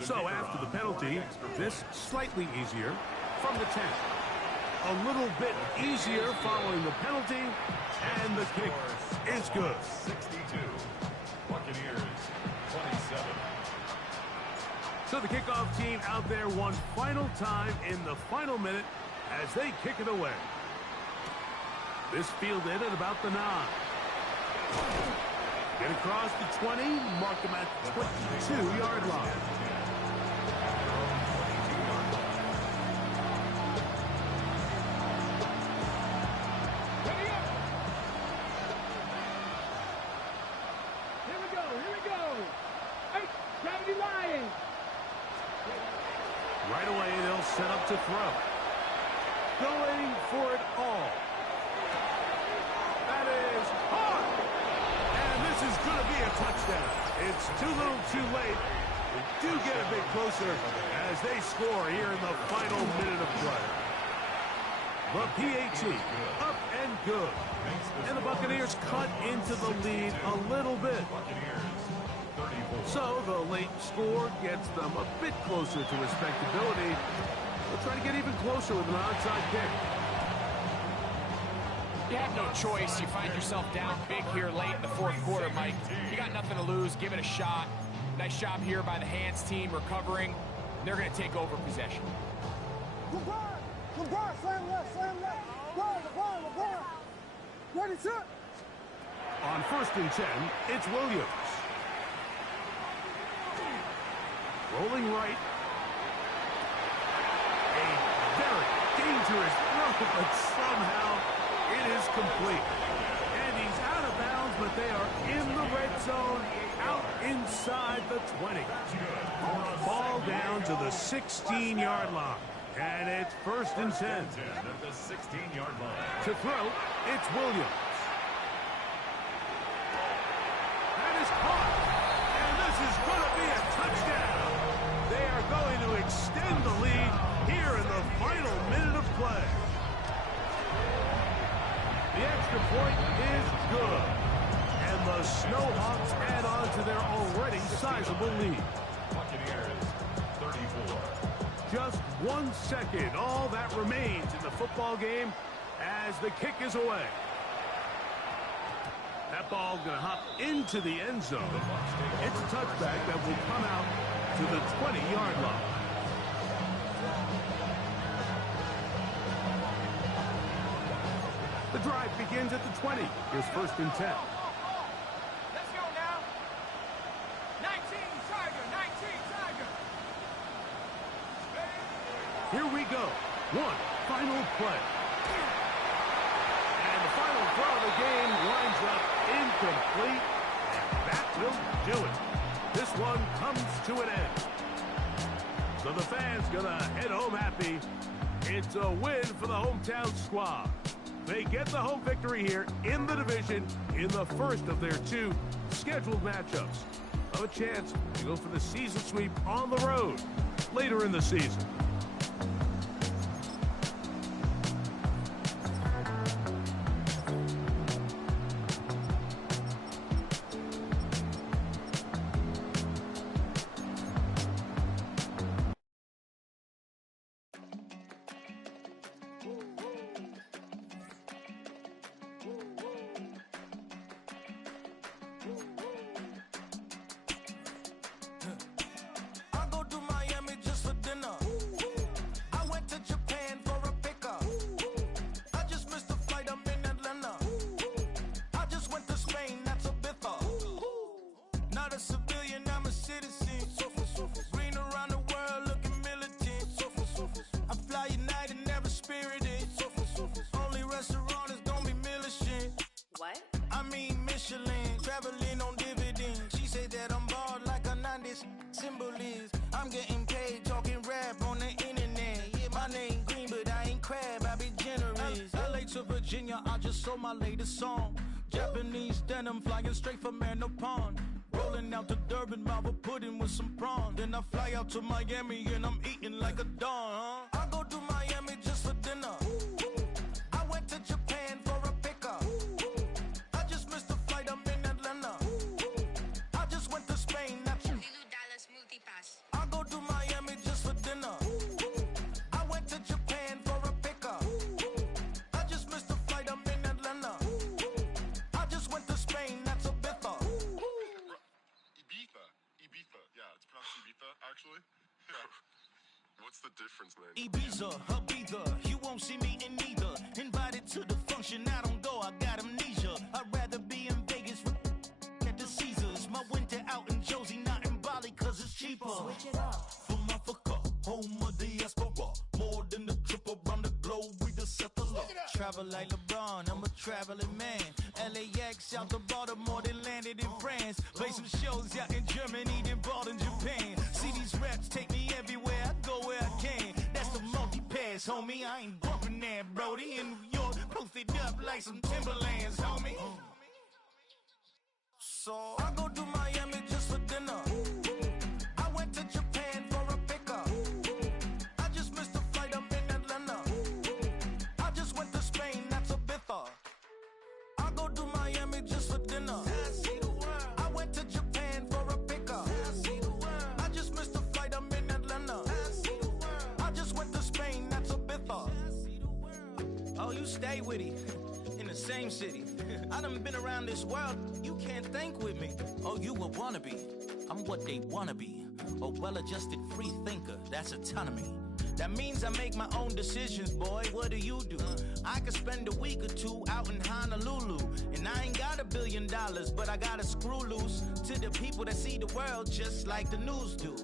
So after the penalty, this slightly easier from the 10. A little bit easier following the penalty, and the kick is good. 62. Buccaneers, 27. So the kickoff team out there one final time in the final minute. as they kick it away. This fielded at about the 9. Get across the 20, mark them at the 22-yard line. Right away, they'll set up to throw. Going for it all. That is hard. And this is going to be a touchdown. It's too little too late. They do get a bit closer as they score here in the final minute of play. The PAT up and good. And the Buccaneers cut into the lead a little bit. So the late score gets them a bit closer to respectability. They'll try to get even closer with an onside kick. You have no choice. You find yourself down big here late in the fourth quarter, Mike. You got nothing to lose. Give it a shot. Nice job here by the hands team recovering. They're going to take over possession. LeBron, slam left. LeBron. Ready, set. On 1st and 10, it's Williams. Rolling right. A very dangerous throw, but somehow it is complete. And he's out of bounds, but they are in the red zone, out inside the 20. Ball down to the 16-yard line. And it's 1st and 10. At the 16-yard line. To throw, it's Williams. That is caught. And this is going to be a touchdown. They are going to extend the lead here in the final minute of play. The extra point is good. And the Snowhawks add on to their already sizable lead. Buccaneers, 34. Just 1 second, all that remains in the football game as the kick is away. That ball going to hop into the end zone. It's a touchback that will come out to the 20-yard line. The drive begins at the 20. Here's 1st and 10. Let's go now. 19 Tiger. Here we go. One final play. And the final throw of the game winds up incomplete. And that will do it. This one comes to an end. So the fans gonna head home happy. It's a win for the hometown squad. They get the home victory here in the division in the first of their 2 scheduled matchups. Have a chance to go for the season sweep on the road later in the season. I go to Miami just for dinner. I went to Japan for a pickup. I just missed the flight, I'm in Atlanta. I just went to Spain, that's a bither. Not a civilian, I'm a citizen. Green around the world, looking militant. I fly United, never spirited. Only restaurant is gonna be Michelin. What? I mean Michelin, traveling on dividends. She say that I'm bald like a 90s symbol is. I'm getting paid, talking rap on the internet. Yeah, my name green, but I ain't crab, I be generous. LA to Virginia, I just sold my latest song. Japanese denim, flying straight from Manopon. Rolling out to Durban, Malva pudding with some prawn. Then I fly out to Miami and I'm eating like a don, I go to Miami just for dinner. I went to Japan for a pickup. I just missed the flight, I'm in Atlanta. I just went to Spain, that's I go to Miami just for dinner. I went to Japan for a pickup. I just missed the flight, I'm in Atlanta. I just went to Spain, that's a bither. Ibiza. Yeah, it's pronounced Ibiza, actually. What's the difference, man? Ibiza, Ibiza, you won't see travel like LeBron, I'm a traveling man. LAX out to Baltimore, then landed in France. Play some shows out in Germany, then bought in Japan. See these reps take me everywhere, I go where I can. That's the multi-pass, homie, I ain't bumping that, Brody. In New York, posted up like some Timberlands, homie. So I go to Miami just for dinner. I went to Japan for a pickup. I just missed a flight, I'm in Atlanta. I just went to Spain, that's Ibiza. I go to Miami just for dinner. I went to Japan for a pickup. I just missed a flight, I'm in Atlanta. I just went to Spain, that's Ibiza. Oh, you stay with it. In the same city. I done been around this world, you can't think with me. Oh, you a wannabe, I'm what they wanna be. A well-adjusted free thinker, that's autonomy. That means I make my own decisions, boy, what do you do? I could spend a week or two out in Honolulu. And I ain't got $1 billion, but I got a screw loose to the people that see the world just like the news do.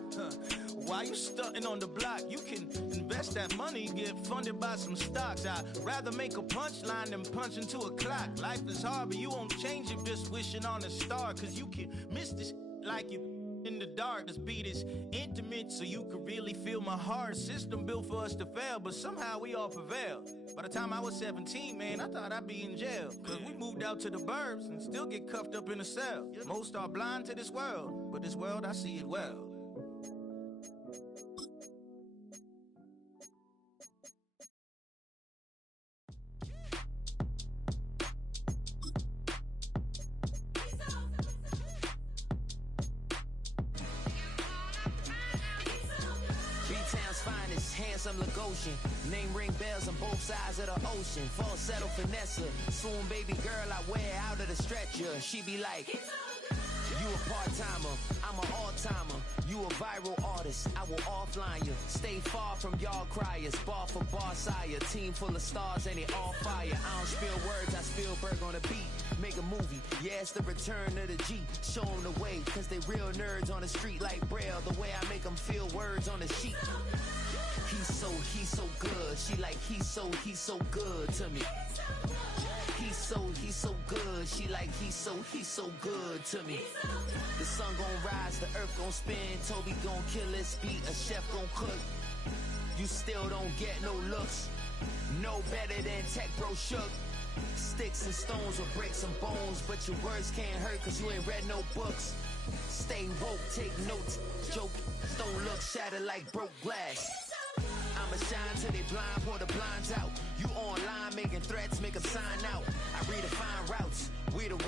While you stunting on the block, you can invest that money, get funded by some stocks. I'd rather make a punchline than punch into a clock. Life is hard, but you won't change it just wishing on a star. Cause you can miss this like you in the dark. This beat is intimate, so you can really feel my heart. System built for us to fail, but somehow we all prevail. By the time I was 17, man, I thought I'd be in jail. Cause we moved out to the burbs and still get cuffed up in a cell. Most are blind to this world, but this world, I see it well. Handsome Lagosian, name ring bells on both sides of the ocean. Falsetto finesse, swoon baby girl I wear out of the stretcher. She be like, you a part-timer, I'm an all-timer. You a viral artist, I will offline you. Stay far from y'all criers, bar for bar sire. Team full of stars and they all fire. I don't spill words, I Spielberg on a beat. Make a movie, yeah, it's the return of the G. Show them the way, cause they real nerds on the street like Braille. The way I make them feel words on the sheet. He's so good. She like, he's so good to me. He's so good. She like, he's so good to me. The sun gon' rise, the earth gon' spin. Toby gon' kill this beat, a chef gon' cook. You still don't get no looks. No better than Tech Bro Shook. Sticks and stones will break some bones, but your words can't hurt cause you ain't read no books. Stay woke, take notes. Joke, don't look shattered like broke glass. I'ma shine till they blind, pour the blinds out. You online making threats, make a sign out. I redefine routes, we the one.